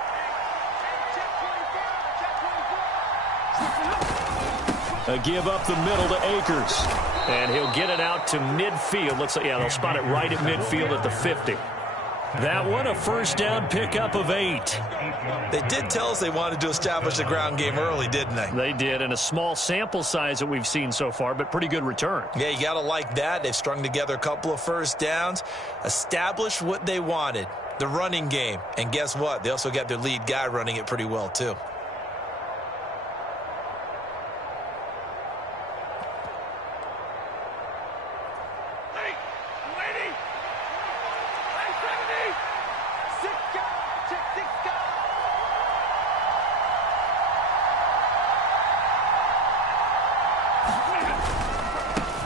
A give up the middle to Akers. And he'll get it out to midfield. Looks like, yeah, they'll spot it right at midfield at the 50. That one, a first down pickup of 8. They did tell us they wanted to establish the ground game early, didn't they? They did, and a small sample size that we've seen so far, but pretty good return. Yeah, you got to like that. They've strung together a couple of first downs, established what they wanted, the running game. And guess what? They also got their lead guy running it pretty well, too.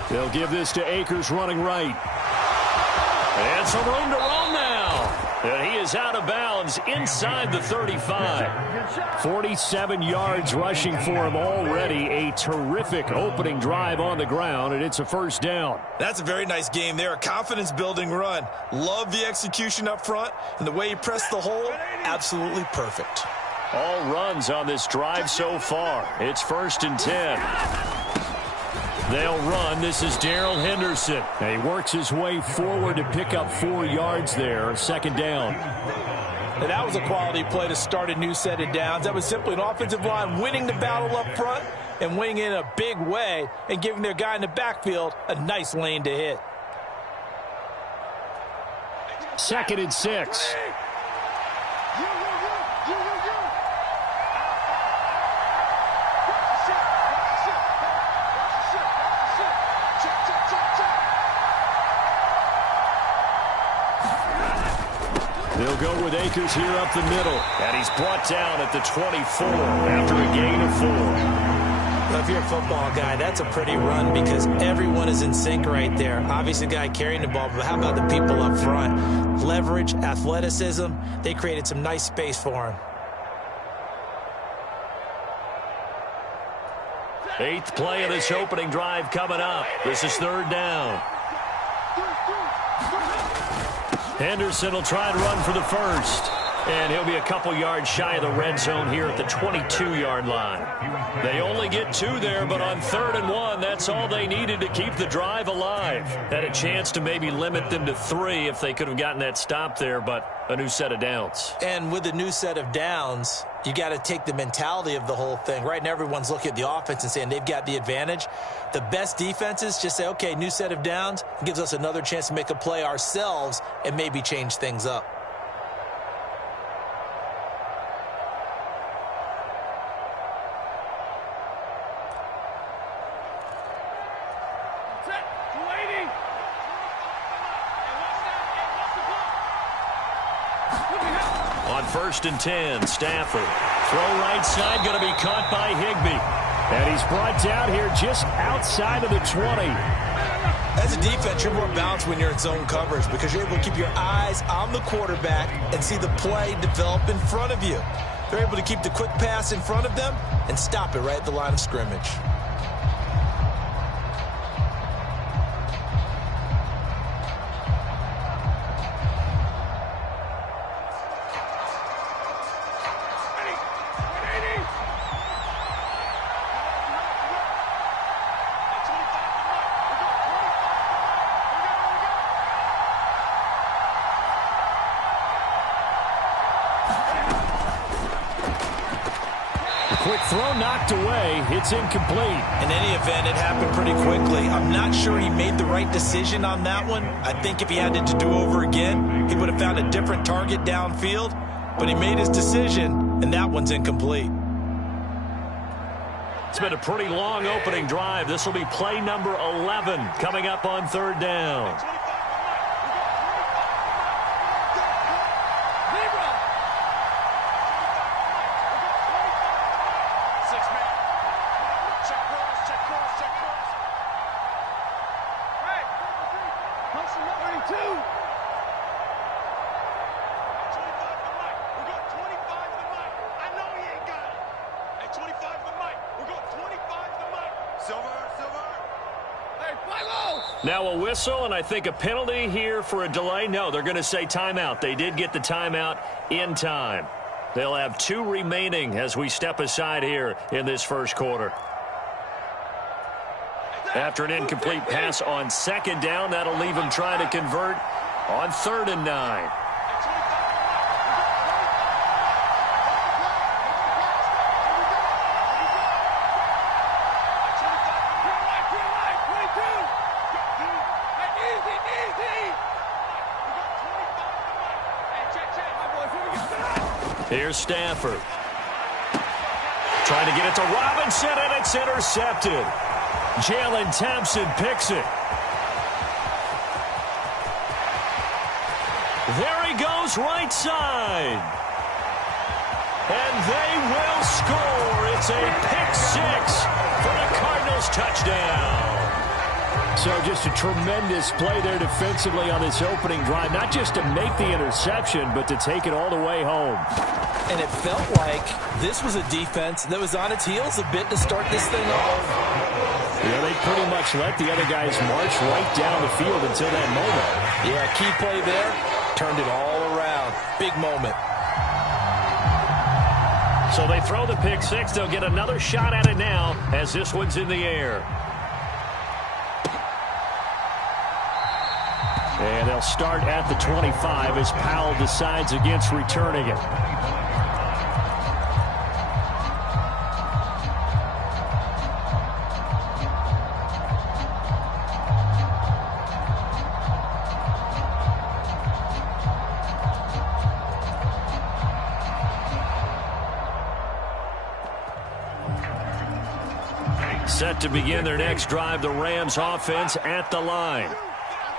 They'll give this to Akers running right. And some room to run now. And he is out of bounds inside the 35. 47 yards rushing for him already. A terrific opening drive on the ground, and it's a first down. That's a very nice game there. A confidence-building run. Love the execution up front, and the way he pressed the hole, absolutely perfect. All runs on this drive so far. It's 1st and 10. They'll run. This is Darrell Henderson. And he works his way forward to pick up 4 yards there. 2nd down. And that was a quality play to start a new set of downs. That was simply an offensive line winning the battle up front and winning in a big way and giving their guy in the backfield a nice lane to hit. 2nd and 6. They'll go with Akers here up the middle. And he's brought down at the 24 after a gain of 4. Well, if you're a football guy, that's a pretty run because everyone is in sync right there. Obviously, the guy carrying the ball, but how about the people up front? Leverage, athleticism, they created some nice space for him. 8th play of this opening drive coming up. This is 3rd down. Henderson will try and run for the first. And he'll be a couple yards shy of the red zone here at the 22-yard line. They only get 2 there, but on 3rd and 1, that's all they needed to keep the drive alive. Had a chance to maybe limit them to 3 if they could have gotten that stop there, but a new set of downs. And with a new set of downs, you got to take the mentality of the whole thing. Right now, everyone's looking at the offense and saying they've got the advantage. The best defenses just say, okay, new set of downs. It gives us another chance to make a play ourselves and maybe change things up. On 1st and 10, Stafford. Throw right side, going to be caught by Higbee. And he's brought down here just outside of the 20. As a defense, you're more balanced when you're in zone coverage because you're able to keep your eyes on the quarterback and see the play develop in front of you. They're able to keep the quick pass in front of them and stop it right at the line of scrimmage. Quick throw knocked away. It's incomplete. In any event, it happened pretty quickly. I'm not sure he made the right decision on that one. I think if he had it to do over again, he would have found a different target downfield. But he made his decision, and that one's incomplete. It's been a pretty long opening drive. This will be play number 11 coming up on 3rd down. Now a whistle, and I think a penalty here for a delay. No, they're going to say timeout. They did get the timeout in time. They'll have 2 remaining as we step aside here in this first quarter. After an incomplete pass on 2nd down, that'll leave them trying to convert on 3rd and 9. Here's Stafford. Trying to get it to Robinson, and it's intercepted. Jalen Thompson picks it. There he goes, right side. And they will score. It's a pick 6 for the Cardinals touchdown. So just a tremendous play there defensively on this opening drive. Not just to make the interception, but to take it all the way home. And it felt like this was a defense that was on its heels a bit to start this thing off. Yeah, they pretty much let the other guys march right down the field until that moment. Yeah, key play there. Turned it all around. Big moment. So they throw the pick 6. They'll get another shot at it now as this one's in the air. And they'll start at the 25 as Powell decides against returning it. Set to begin their next drive, the Rams offense at the line.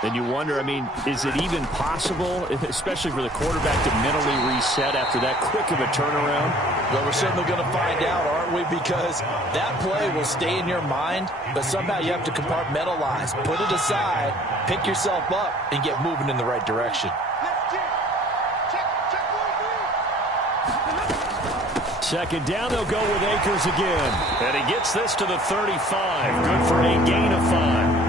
Then you wonder, I mean, is it even possible, especially for the quarterback, to mentally reset after that quick of a turnaround? Well, we're certainly going to find out, aren't we? Because that play will stay in your mind, but somehow you have to compartmentalize, put it aside, pick yourself up, and get moving in the right direction. Second down, they'll go with Akers again. And he gets this to the 35. Good for a gain of 5.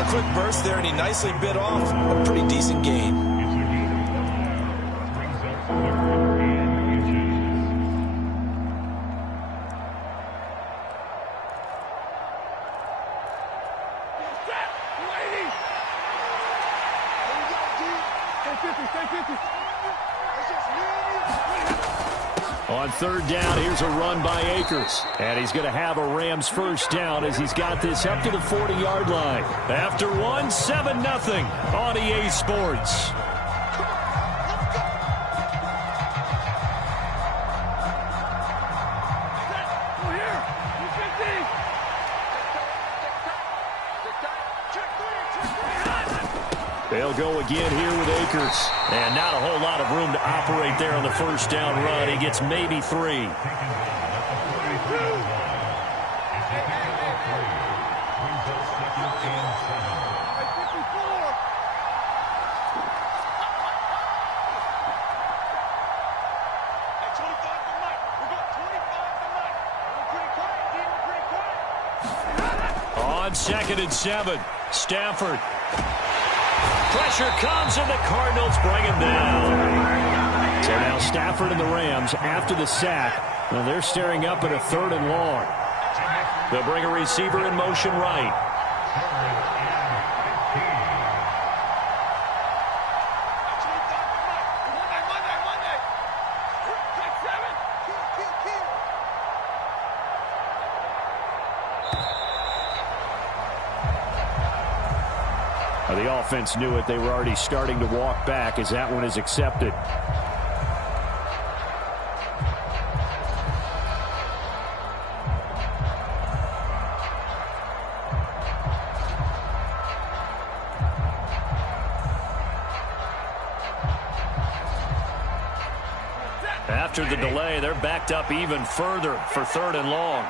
A quick burst there, and he nicely bit off a pretty decent gain. third down. Here's a run by Akers. And he's going to have a Rams first down as he's got this up to the 40-yard line. After one, 7-0 on EA Sports. They'll go again here with Akers. And not a whole lot of room to operate there on the first down run. He gets maybe 3. On 2nd and 7, Stafford. Pressure comes, and the Cardinals bring him down. So now Stafford and the Rams, after the sack, well, they're staring up at a 3rd and long. They'll bring a receiver in motion right. The offense knew it. They were already starting to walk back as that one is accepted. After the delay, they're backed up even further for 3rd and long.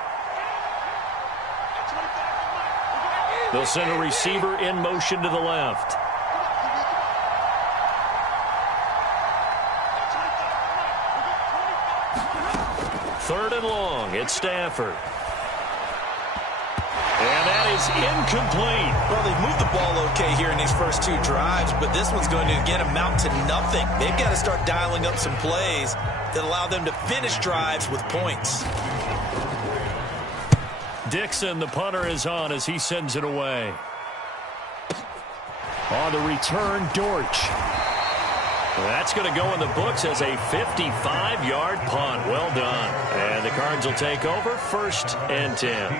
They'll send a receiver in motion to the left. Third and long, it's Stafford. And that is incomplete. Well, they've moved the ball okay here in these first 2 drives, but this one's going to, again, amount to nothing. They've got to start dialing up some plays that allow them to finish drives with points. Dixon, the punter, is on as he sends it away. On the return, Dortch. That's going to go in the books as a 55-yard punt. Well done. And the Cards will take over 1st and 10.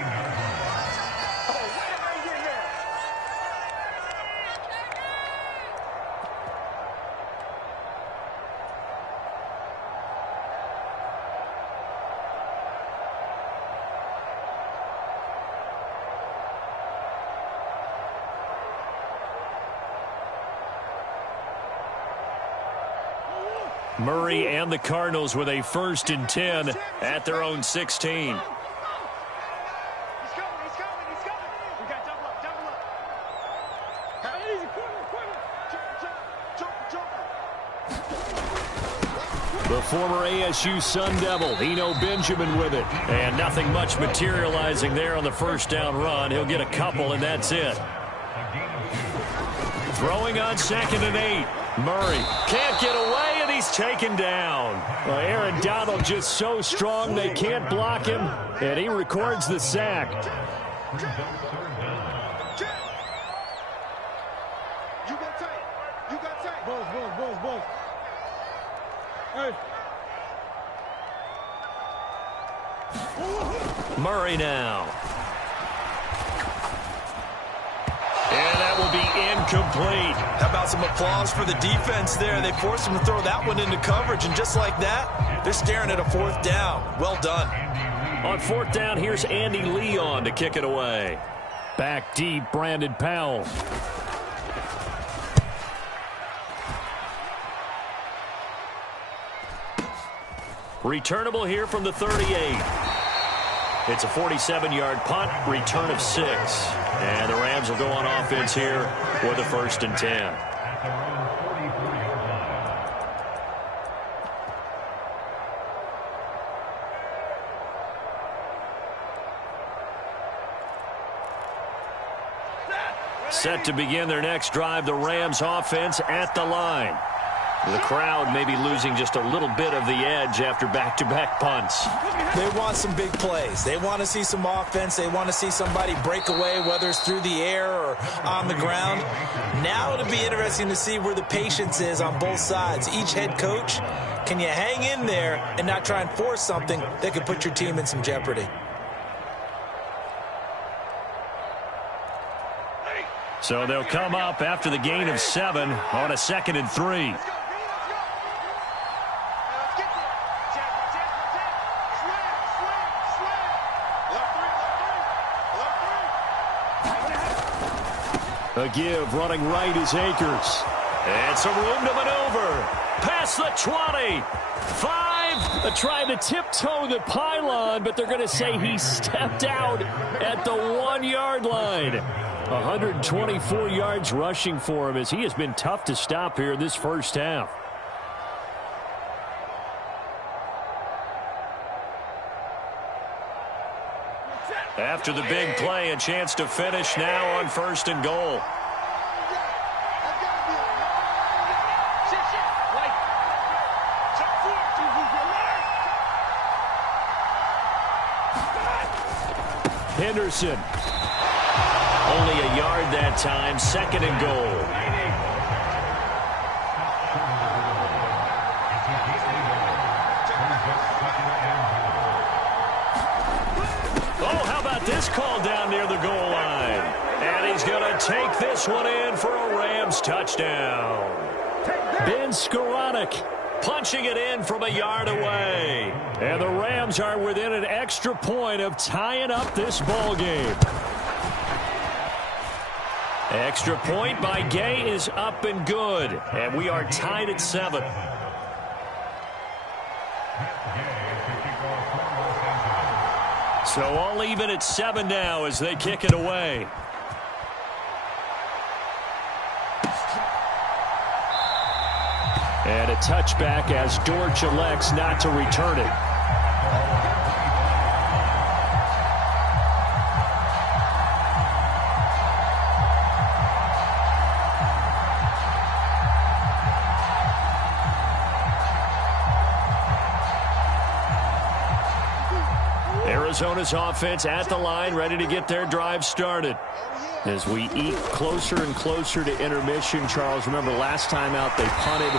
Murray and the Cardinals with a 1st and 10 at their own 16. He's coming. We got double up. Have it easy, jump. The former ASU Sun Devil, Eno Benjamin with it. And nothing much materializing there on the first down run. He'll get a couple, and that's it. Throwing on 2nd and 8. Murray can't get away, and he's taken down. Well, Aaron Donald just so strong they can't block him, and he records the sack. You got tight. Both. Hey. Murray now. And that will be incomplete. How about some applause for the defense there? They forced him to throw that one into coverage, and just like that, they're staring at a 4th down. Well done. On 4th down, here's Andy Leon to kick it away. Back deep, Brandon Powell. Returnable here from the 38. It's a 47-yard punt, return of 6. And the Rams will go on offense here with a 1st and 10. Set to begin their next drive, the Rams offense at the line. The crowd may be losing just a little bit of the edge after back-to-back punts. They want some big plays. They want to see some offense. They want to see somebody break away, whether it's through the air or on the ground. Now it'll be interesting to see where the patience is on both sides. Each head coach Can you hang in there and not try and force something that could put your team in some jeopardy? So they'll come up after the gain of 7 on a 2nd and 3. A give running right is Akers. And some room to maneuver. Past the 20. 5. Trying to tiptoe the pylon, but they're going to say he stepped out at the 1-yard line. 124 yards rushing for him as he has been tough to stop here in this first half. After the big play, a chance to finish now on 1st and goal. Henderson. Only a yard that time, 2nd and goal. Oh, how about this call down near the goal line? And he's going to take this one in for a Rams touchdown. Ben Skoranek punching it in from a yard away. And the Rams are within an extra point of tying up this ball game. Extra point by Gay is up and good. And we are tied at 7. So all even at 7 now as they kick it away. And a touchback as Dortch elects not to return it. Arizona's offense at the line, ready to get their drive started. As we eat closer and closer to intermission, Charles, remember last time out they punted.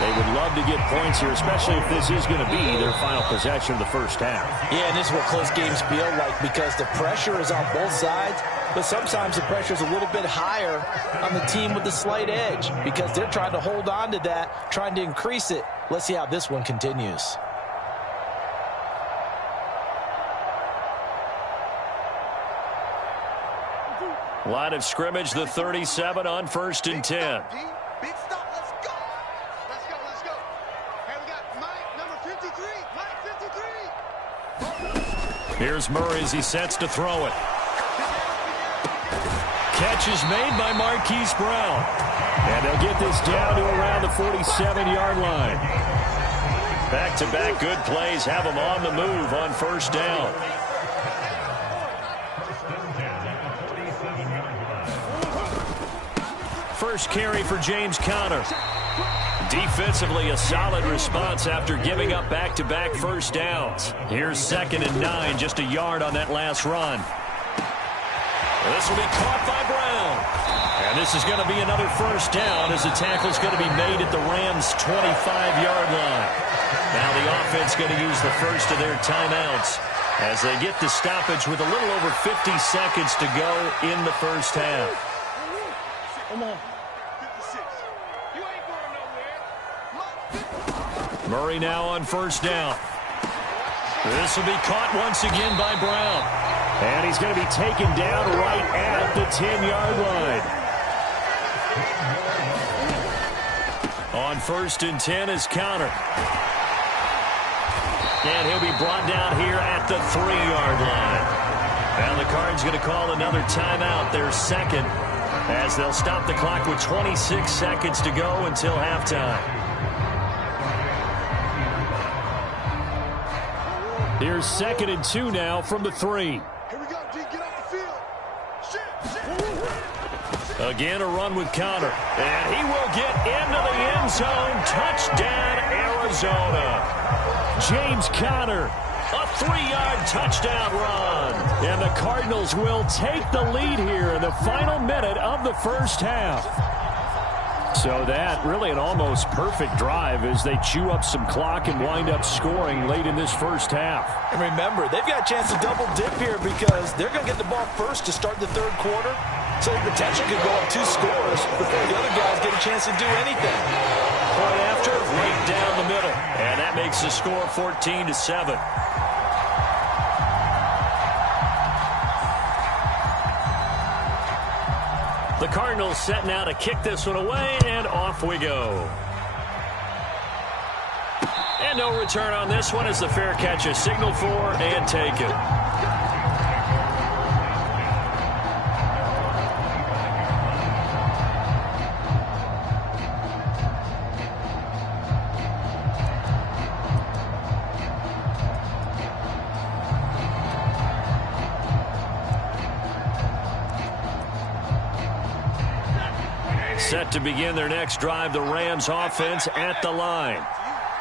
They would love to get points here, especially if this is going to be their final possession of the first half. Yeah, and this is what close games feel like because the pressure is on both sides, but sometimes the pressure is a little bit higher on the team with the slight edge because they're trying to hold on to that, trying to increase it. Let's see how this one continues. Line of scrimmage, the 37 on 1st and 10. Big stop. Let's go. Let's go. Let's go. Hey, we got Mike, number 53. Mike 53. Here's Murray as he sets to throw it. Catch is made by Marquise Brown. And they'll get this down to around the 47-yard line. Back-to-back good plays have them on the move on 1st down. First carry for James Conner. Defensively, a solid response after giving up back-to-back first downs. Here's 2nd and 9, just a yard on that last run. This will be caught by Brown. And this is going to be another first down as the tackle is going to be made at the Rams' 25-yard line. Now the offense going to use the first of their timeouts as they get the stoppage with a little over 50 seconds to go in the first half. Come on. 56. You ain't going nowhere. Murray now on 1st down. This will be caught once again by Brown. And he's going to be taken down right at the 10-yard line. On 1st and 10 is Conner. And he'll be brought down here at the 3-yard line. And the Cards going to call another timeout, their second, as they'll stop the clock with 26 seconds to go until halftime. Here's 2nd and 2 now from the 3. Here we go, G. Get off the field. Shit. Again, a run with Conner. And he will get into the end zone. Touchdown, Arizona. James Conner, a 3-yard touchdown run. And the Cardinals will take the lead here in the final minute of the first half. So that really an almost perfect drive as they chew up some clock and wind up scoring late in this first half. And remember, they've got a chance to double dip here because they're going to get the ball first to start the third quarter. So the potential could go up 2 scores before the other guys get a chance to do anything. Point after, right down the middle. And that makes the score 14-7. The Cardinals set now to kick this one away, and off we go. And no return on this one as the fair catch is signaled for and taken. Set to begin their next drive, the Rams offense at the line.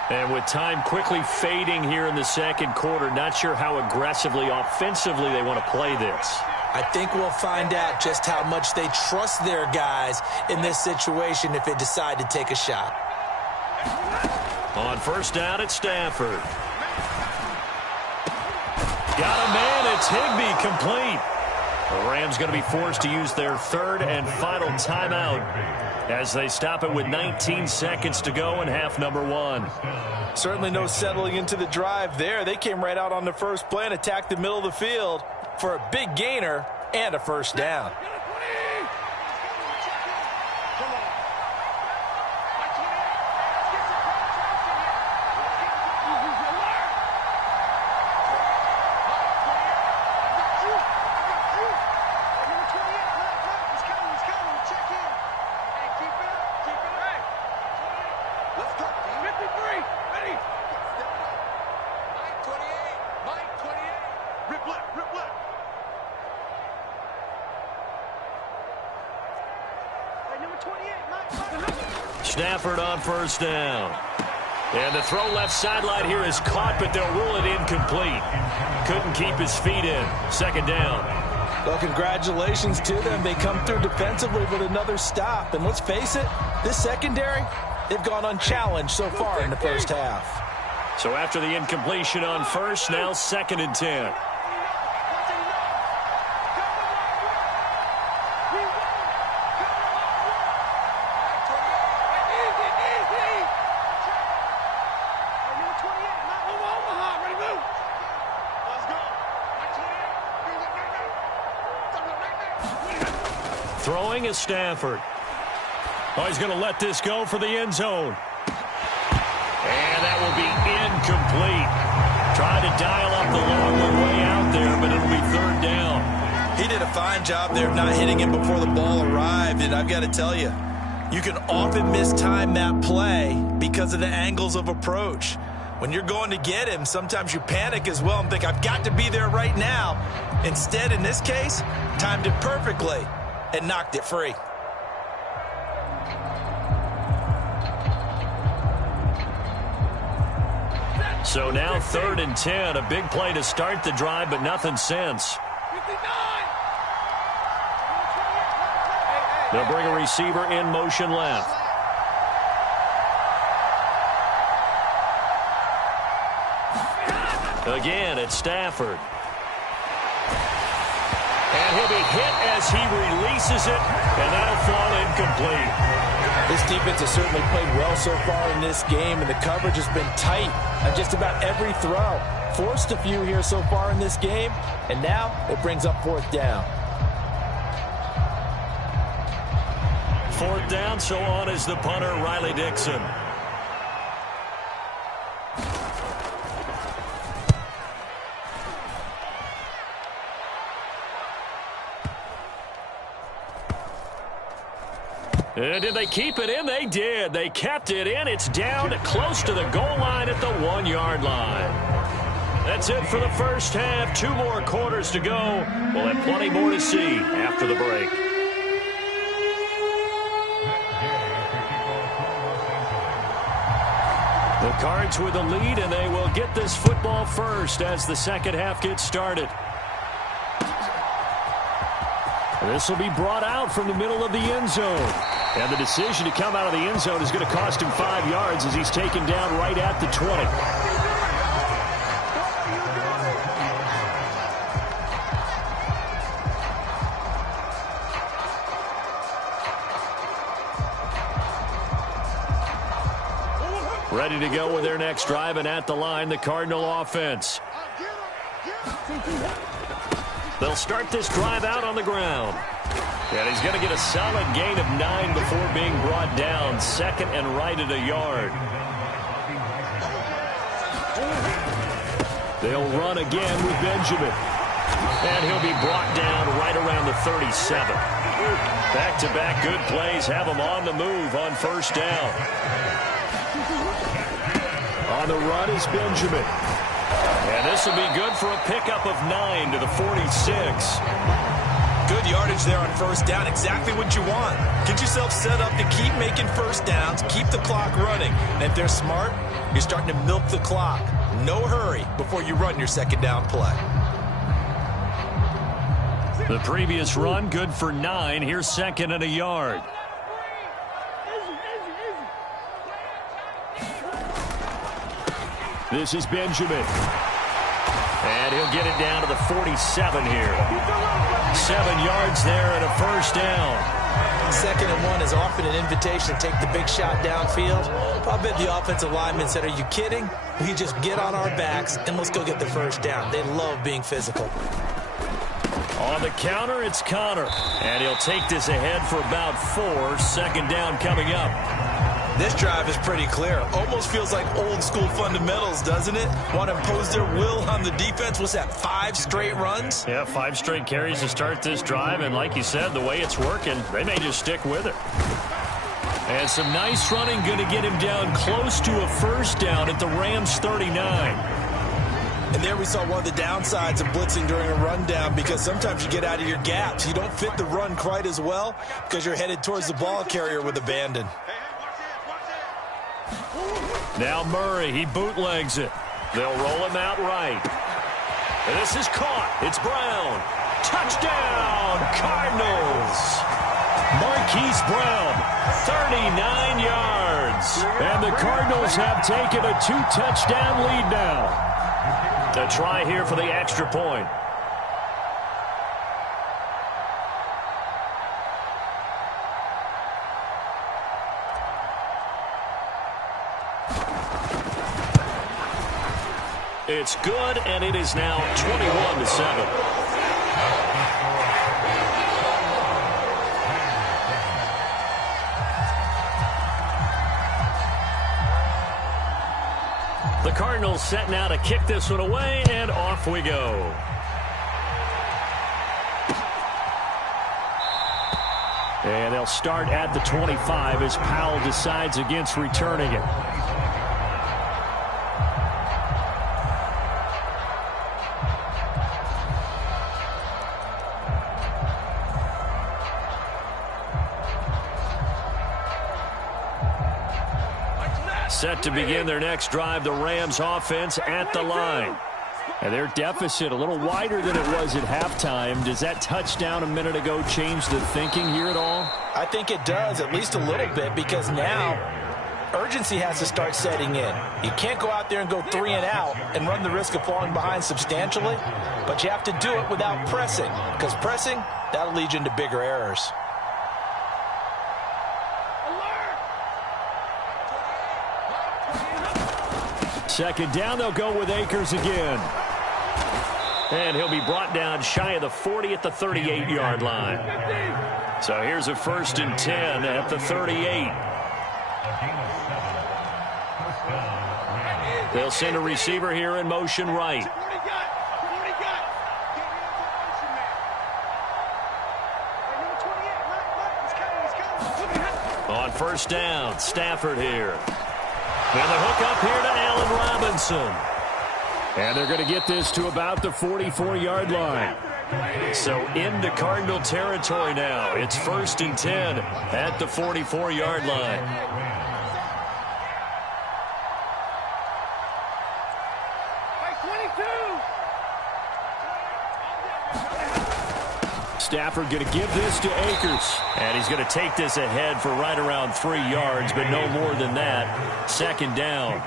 And with time quickly fading here in the second quarter, not sure how aggressively, offensively they want to play this. I think we'll find out just how much they trust their guys in this situation if they decide to take a shot. On first down, it's Stafford. Got a man, it's Higbee, complete. The Rams going to be forced to use their third and final timeout as they stop it with 19 seconds to go in half number 1. Certainly no settling into the drive there. They came right out on the first play and attacked the middle of the field for a big gainer and a first down. Stafford on first down. And the throw left sideline here is caught, but they'll rule it incomplete. Couldn't keep his feet in. Second down. Well, congratulations to them. They come through defensively with another stop. And let's face it, this secondary, they've gone unchallenged so far in the first half. So after the incompletion on first, now 2nd and 10. Throwing is Stafford. Oh, he's going to let this go for the end zone. And that will be incomplete. Trying to dial up the long way out there, but it'll be third down. He did a fine job there of not hitting him before the ball arrived, and I've got to tell you, you can often mistime that play because of the angles of approach. When you're going to get him, sometimes you panic as well and think, I've got to be there right now. Instead, in this case, timed it perfectly and knocked it free. So now 3rd and 10, a big play to start the drive, but nothing since. They'll bring a receiver in motion left. Again, it's Stafford. And he'll be hit as he releases it, and that'll fall incomplete. This defense has certainly played well so far in this game, and the coverage has been tight on just about every throw. Forced a few here so far in this game, and now it brings up 4th down. 4th down, so on is the punter, Riley Dixon. And did they keep it in? They did. They kept it in. It's down close to the goal line at the 1-yard line. That's it for the first half. 2 more quarters to go. We'll have plenty more to see after the break. The Cards with the lead, and they will get this football first as the second half gets started. This will be brought out from the middle of the end zone. And the decision to come out of the end zone is going to cost him 5 yards as he's taken down right at the 20. Ready to go with their next drive, and at the line, the Cardinal offense. They'll start this drive out on the ground. And he's going to get a solid gain of 9 before being brought down. Second and right at a yard. They'll run again with Benjamin. And he'll be brought down right around the 37. Back-to-back good plays have him on the move on first down. On the run is Benjamin. And this will be good for a pickup of 9 to the 46. Good yardage there on first down. Exactly what you want. Get yourself set up to keep making first downs, keep the clock running. And if they're smart, you're starting to milk the clock. No hurry before you run your second down play. The previous run, good for 9. Here's second and a yard. This is Benjamin. And he'll get it down to the 47 here. 7 yards there and a first down. Second and 1 is often an invitation to take the big shot downfield. I bet the offensive lineman said, are you kidding? We just get on our backs and let's go get the first down. They love being physical. On the counter, it's Connor. And he'll take this ahead for about 4. Second down coming up. This drive is pretty clear. Almost feels like old school fundamentals, doesn't it? Want to impose their will on the defense. What's that, 5 straight runs? Yeah, 5 straight carries to start this drive. And like you said, the way it's working, they may just stick with it. And some nice running, going to get him down close to a first down at the Rams 39. And there we saw one of the downsides of blitzing during a rundown, because sometimes you get out of your gaps. You don't fit the run quite as well because you're headed towards the ball carrier with abandon. Now Murray, he bootlegs it. They'll roll him out right. And this is caught. It's Brown. Touchdown, Cardinals. Marquise Brown, 39 yards. And the Cardinals have taken a 2-touchdown lead now. A try here for the extra point. It's good, and it is now 21-7. The Cardinals set now to kick this one away, and off we go. And they'll start at the 25 as Powell decides against returning it. Set to begin their next drive, the Rams offense at the line. And their deficit a little wider than it was at halftime. Does that touchdown a minute ago change the thinking here at all? I think it does, at least a little bit, because now urgency has to start setting in. You can't go out there and go 3 and out and run the risk of falling behind substantially, but you have to do it without pressing, because pressing, that'll lead you into bigger errors. Second down, they'll go with Akers again. And he'll be brought down shy of the 40 at the 38-yard line. So here's a 1st and 10 at the 38. They'll send a receiver here in motion right. On first down, Stafford here. And the hook up here to Allen Robinson. And they're going to get this to about the 44-yard line. So into Cardinal territory now. It's 1st and 10 at the 44-yard line. Stafford going to give this to Akers. And he's going to take this ahead for right around 3 yards, but no more than that. Second down.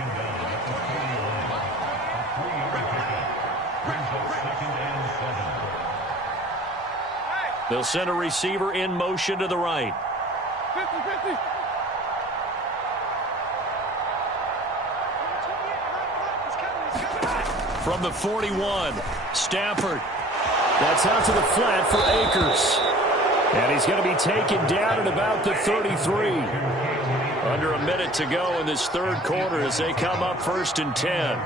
They'll send a receiver in motion to the right. 50-50. From the 41, Stafford. That's out to the flat for Akers. And he's going to be taken down at about the 33. Under a minute to go in this third quarter as they come up 1st and 10.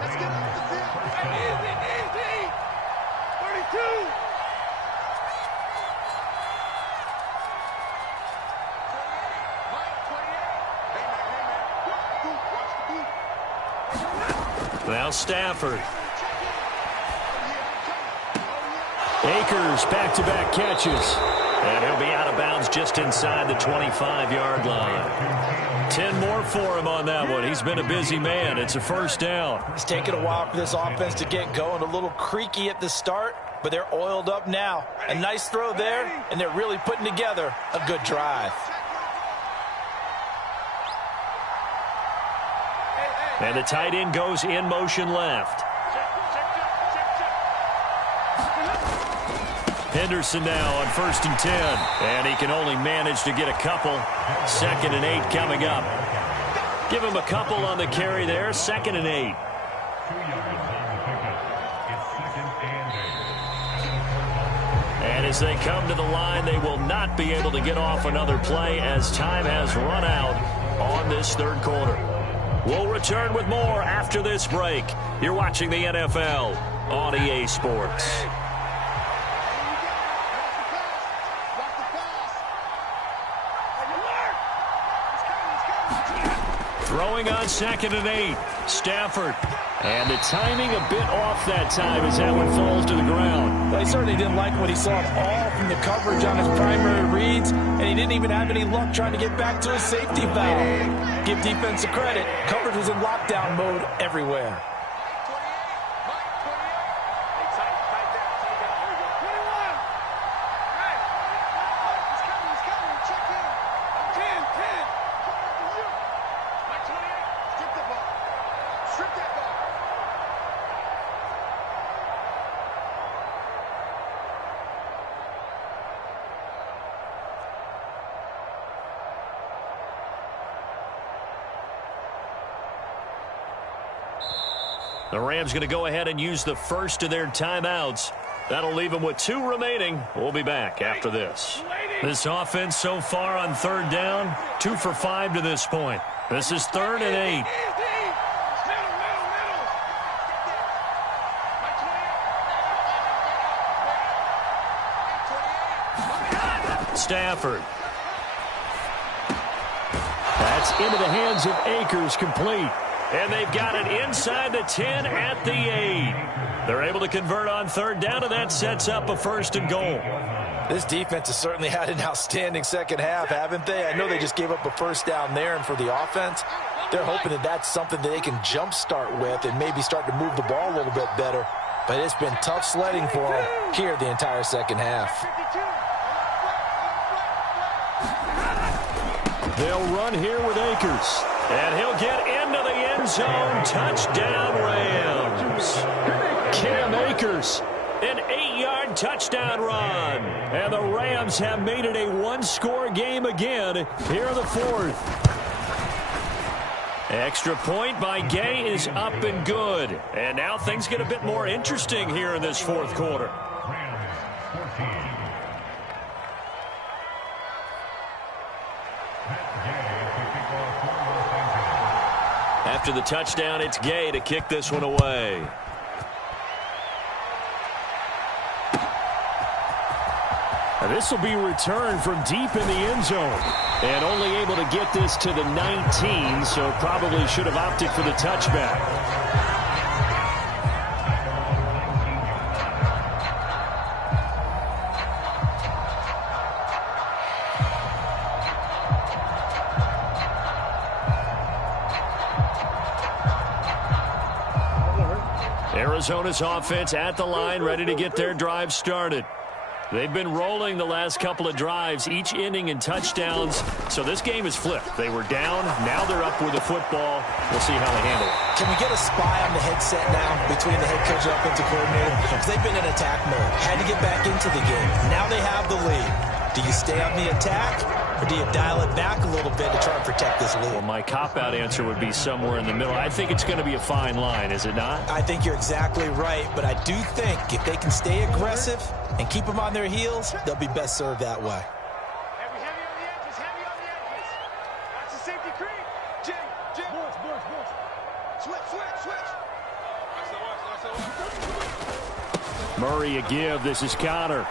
Now Stafford. Akers back-to-back catches. And he'll be out of bounds just inside the 25-yard line. 10 more for him on that one. He's been a busy man. It's a first down. It's taken a while for this offense to get going. A little creaky at the start, but they're oiled up now. A nice throw there, and they're really putting together a good drive. And the tight end goes in motion left. Henderson now on 1st and 10. And he can only manage to get a couple. 2nd and 8 coming up. Give him a couple on the carry there. 2nd and 8. 2 yards on the pickup. It's 2nd and 8. And as they come to the line, they will not be able to get off another play as time has run out on this third quarter. We'll return with more after this break. You're watching the NFL on EA Sports. Throwing on 2nd and 8. Stafford. And the timing a bit off that time as that one falls to the ground. Well, he certainly didn't like what he saw at all from the coverage on his primary reads, and he didn't even have any luck trying to get back to his safety valve. Give defense credit. Coverage was in lockdown mode everywhere. The Rams going to go ahead and use the first of their timeouts. That'll leave them with 2 remaining. We'll be back after this. This offense so far on 3rd down, 2 for 5 to this point. This is 3rd and 8. Stafford. That's into the hands of Akers, complete. And they've got it inside the 10 at the 8. They're able to convert on 3rd down, and that sets up a 1st and goal. This defense has certainly had an outstanding second half, haven't they? I know they just gave up a 1st down there, and for the offense, they're hoping that that's something that they can jumpstart with and maybe start to move the ball a little bit better. But it's been tough sledding for them here the entire second half. They'll run here with Akers. And he'll get into the end zone. Touchdown, Rams. Cam Akers, an 8-yard touchdown run. And the Rams have made it a 1-score game again here in the 4th. Extra point by Gay is up and good. And now things get a bit more interesting here in this 4th quarter. Rams 14. After the touchdown, it's Gay to kick this one away. This will be returned from deep in the end zone. And only able to get this to the 19, so probably should have opted for the touchback. Arizona's offense at the line, ready to get their drive started. They've been rolling the last couple of drives, each inning in touchdowns. So this game is flipped. They were down. Now they're up with the football. We'll see how they handle it. Can we get a spy on the headset now between the head coach and offensive coordinator? Because they've been in attack mode. Had to get back into the game. Now they have the lead. Do you stay on the attack, or do you dial it back a little bit to try and protect this lead? Well, my cop-out answer would be somewhere in the middle. I think it's going to be a fine line, is it not? I think you're exactly right, but I do think if they can stay aggressive and keep them on their heels, they'll be best served that way. Heavy on the edges, heavy on the edges. That's the safety creep. Jim. Switch. Murray a give. This is Connor.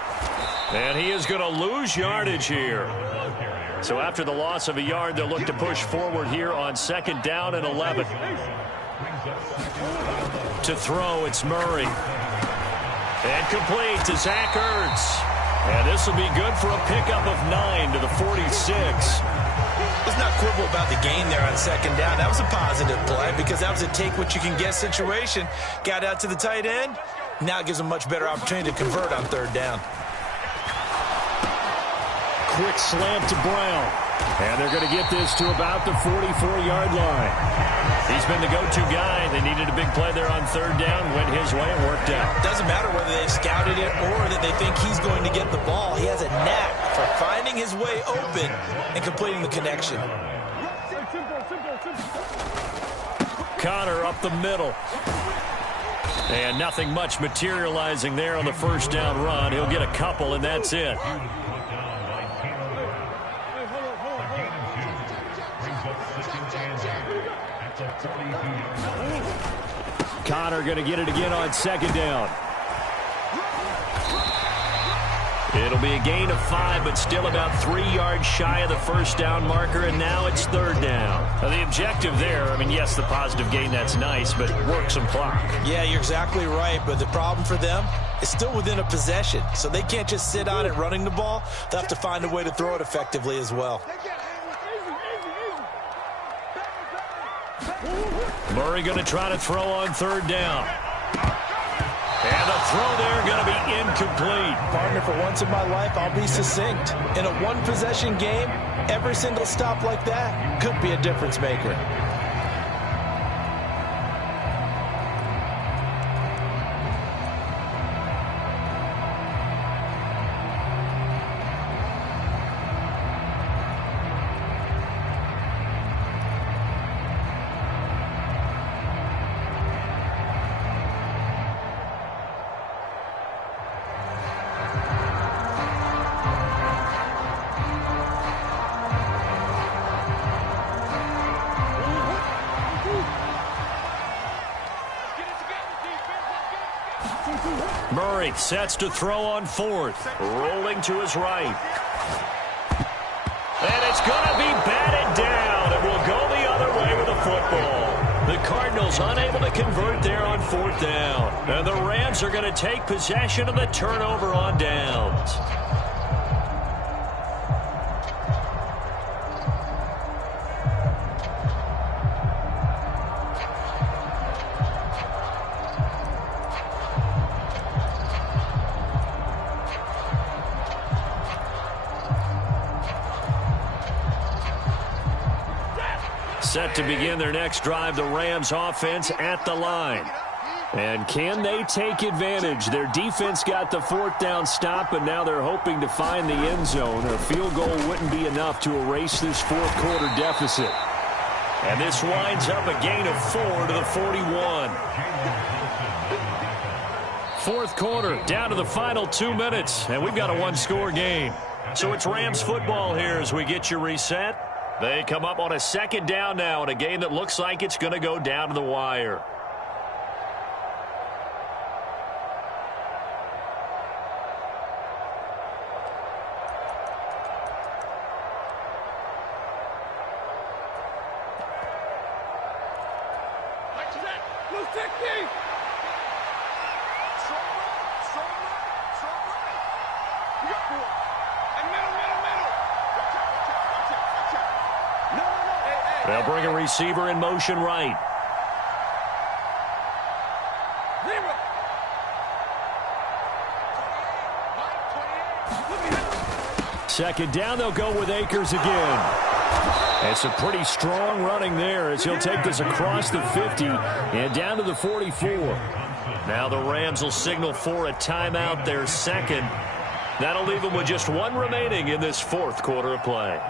And he is going to lose yardage here. So after the loss of a yard, they'll look to push forward here on 2nd down and 11. To throw, it's Murray. And complete to Zach Ertz. And this will be good for a pickup of 9 to the 46. Let's not quibble about the gain there on 2nd down. That was a positive play because that was a take-what-you-can-get situation. Got out to the tight end. Now it gives them a much better opportunity to convert on 3rd down. Quick slam to Brown. And they're going to get this to about the 44-yard line. He's been the go-to guy. They needed a big play there on 3rd down. Went his way and worked out. Doesn't matter whether they've scouted it or that they think he's going to get the ball. He has a knack for finding his way open and completing the connection. Connor up the middle. And nothing much materializing there on the 1st down run. He'll get a couple, and that's it. Connor going to get it again on 2nd down. It'll be a gain of 5, but still about 3 yards shy of the 1st down marker, and now it's 3rd down. Now the objective there, I mean, yes, the positive gain, that's nice, but work some clock. Yeah, you're exactly right, but the problem for them is still within a possession, so they can't just sit on it running the ball. They'll have to find a way to throw it effectively as well. Murray going to try to throw on 3rd down. And the throw there going to be incomplete. Partner, for once in my life, I'll be succinct. In a one-possession game, every single stop like that could be a difference maker. Murray sets to throw on 4th. Rolling to his right. And it's going to be batted down. It will go the other way with the football. The Cardinals unable to convert there on 4th down. And the Rams are going to take possession of the turnover on downs. Set to begin their next drive, the Rams offense at the line. And can they take advantage? Their defense got the 4th down stop, but now they're hoping to find the end zone. A field goal wouldn't be enough to erase this 4th quarter deficit. And this winds up a gain of 4 to the 41. 4th quarter, down to the final 2 minutes, and we've got a one-score game. So it's Rams football here as we get you reset. They come up on a 2nd down now in a game that looks like it's going to go down to the wire. They'll bring a receiver in motion right. Second down, they'll go with Akers again. It's a pretty strong running there as he'll take this across the 50 and down to the 44. Now the Rams will signal for a timeout, their second. That'll leave them with just one remaining in this fourth quarter of play.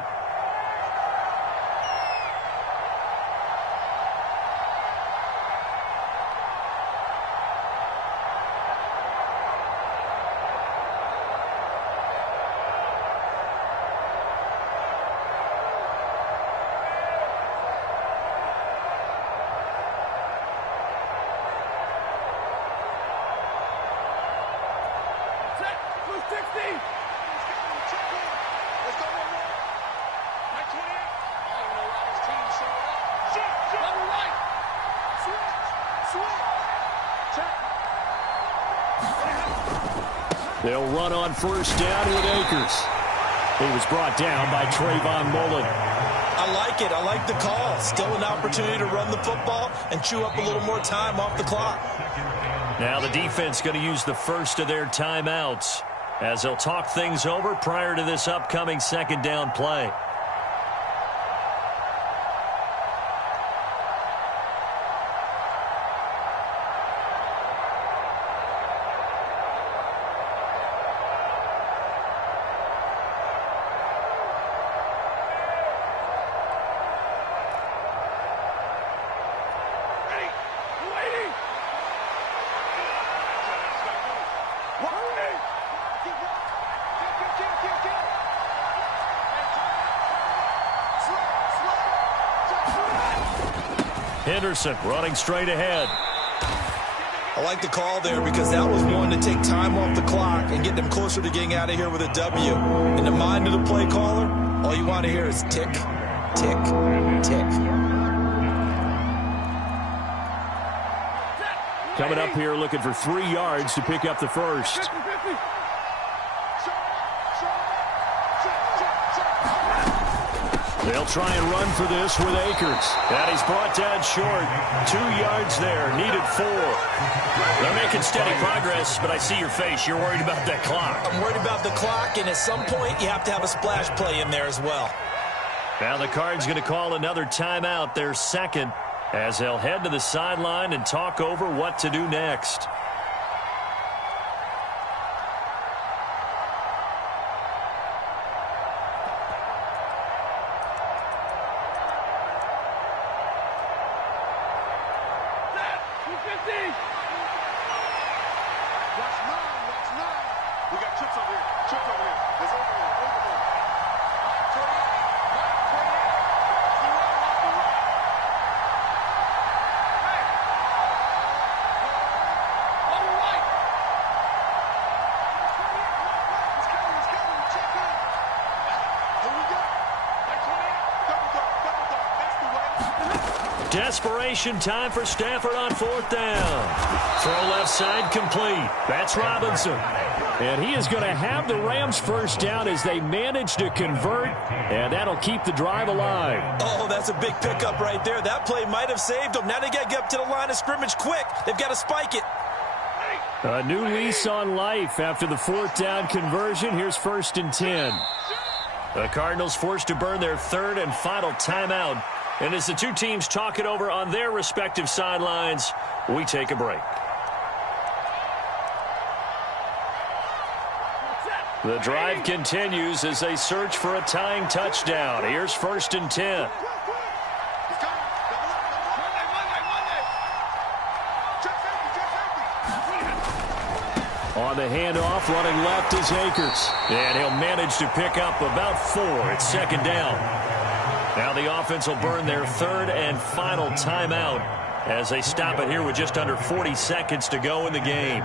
They'll run on first down with Akers. He was brought down by Trayvon Mullen. I like it. I like the call. Still an opportunity to run the football and chew up a little more time off the clock. Now the defense going to use the first of their timeouts as they'll talk things over prior to this upcoming second down play. Henderson running straight ahead. I like the call there because that was one to take time off the clock and get them closer to getting out of here with a W. In the mind of the play caller, all you want to hear is tick, tick, tick. Coming up here looking for 3 yards to pick up the first. They'll try and run for this with Akers. And he's brought down short. 2 yards there. Needed 4. They're making steady progress, but I see your face. You're worried about that clock. I'm worried about the clock, and at some point you have to have a splash play in there as well. Now the Cards going to call another timeout, their second, as they'll head to the sideline and talk over what to do next. Desperation time for Stafford on fourth down. Throw left side complete. That's Robinson. And he is going to have the Rams first down as they manage to convert, and that'll keep the drive alive. Oh, that's a big pickup right there. That play might have saved them. Now they got to get up to the line of scrimmage quick. They've got to spike it. A new lease on life after the fourth down conversion. Here's 1st and 10. The Cardinals forced to burn their third and final timeout. And as the two teams talk it over on their respective sidelines, we take a break. The drive continues as they search for a tying touchdown. Here's 1st and 10. On the handoff, running left is Akers. And he'll manage to pick up about 4 at second down. Now the offense will burn their third and final timeout as they stop it here with just under 40 seconds to go in the game.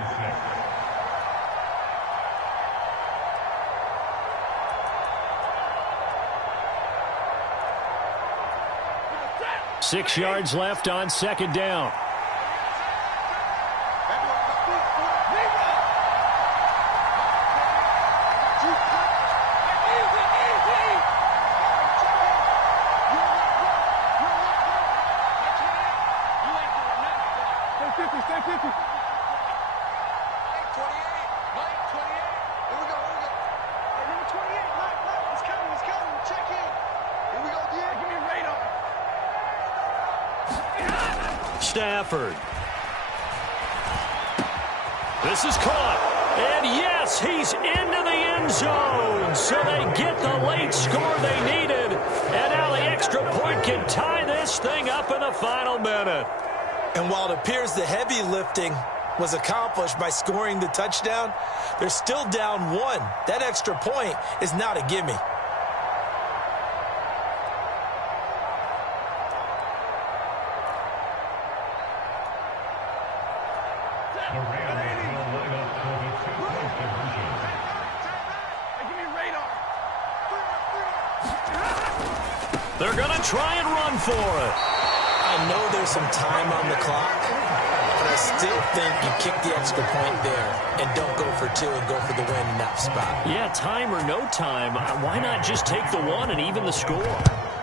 Six yards left on second down. Stafford. This is caught. And yes, he's into the end zone. So they get the late score they needed. And now the extra point can tie this thing up in the final minute. And while it appears the heavy lifting was accomplished by scoring the touchdown, they're still down 1. That extra point is not a gimme. The Rams will line up for the two-point conversion. They're going to try and run for it. I know there's some time on the clock, but I still think you kick the extra point there and don't go for 2 and go for the win in that spot. Yeah, time or no time, why not just take the 1 and even the score?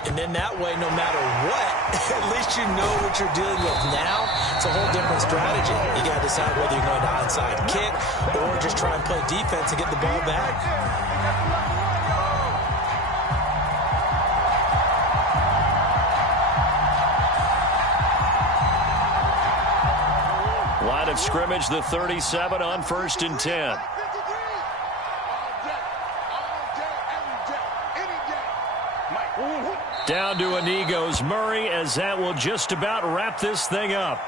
And then that way, no matter what, at least you know what you're dealing with now. It's a whole different strategy. You got to decide whether you're going to onside kick or just try and play defense and get the ball back. Line of scrimmage, the 37 on 1st and 10. Down to a knee goes Murray, as that will just about wrap this thing up.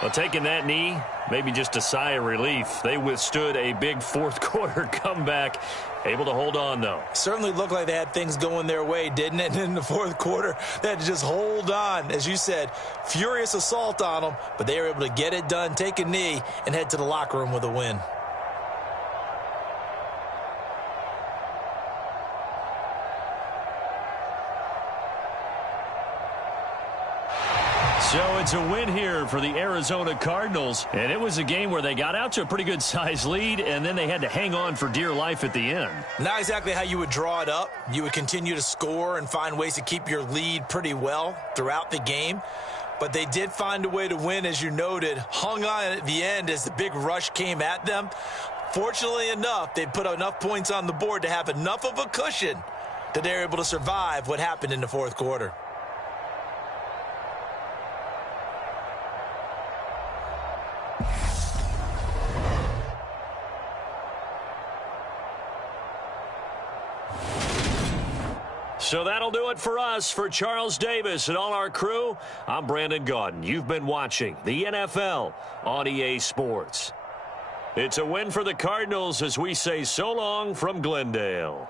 Well, taking that knee, maybe just a sigh of relief. They withstood a big fourth quarter comeback. Able to hold on, though. Certainly looked like they had things going their way, didn't it? And in the fourth quarter, they had to just hold on. As you said, furious assault on them, but they were able to get it done, take a knee, and head to the locker room with a win. So it's a win here for the Arizona Cardinals, and it was a game where they got out to a pretty good size lead, and then they had to hang on for dear life at the end. Not exactly how you would draw it up. You would continue to score and find ways to keep your lead pretty well throughout the game, but they did find a way to win, as you noted, hung on at the end as the big rush came at them. Fortunately enough, they put enough points on the board to have enough of a cushion that they were able to survive what happened in the fourth quarter. So that'll do it for us. For Charles Davis and all our crew, I'm Brandon Gaudin. You've been watching the NFL on EA Sports. It's a win for the Cardinals as we say so long from Glendale.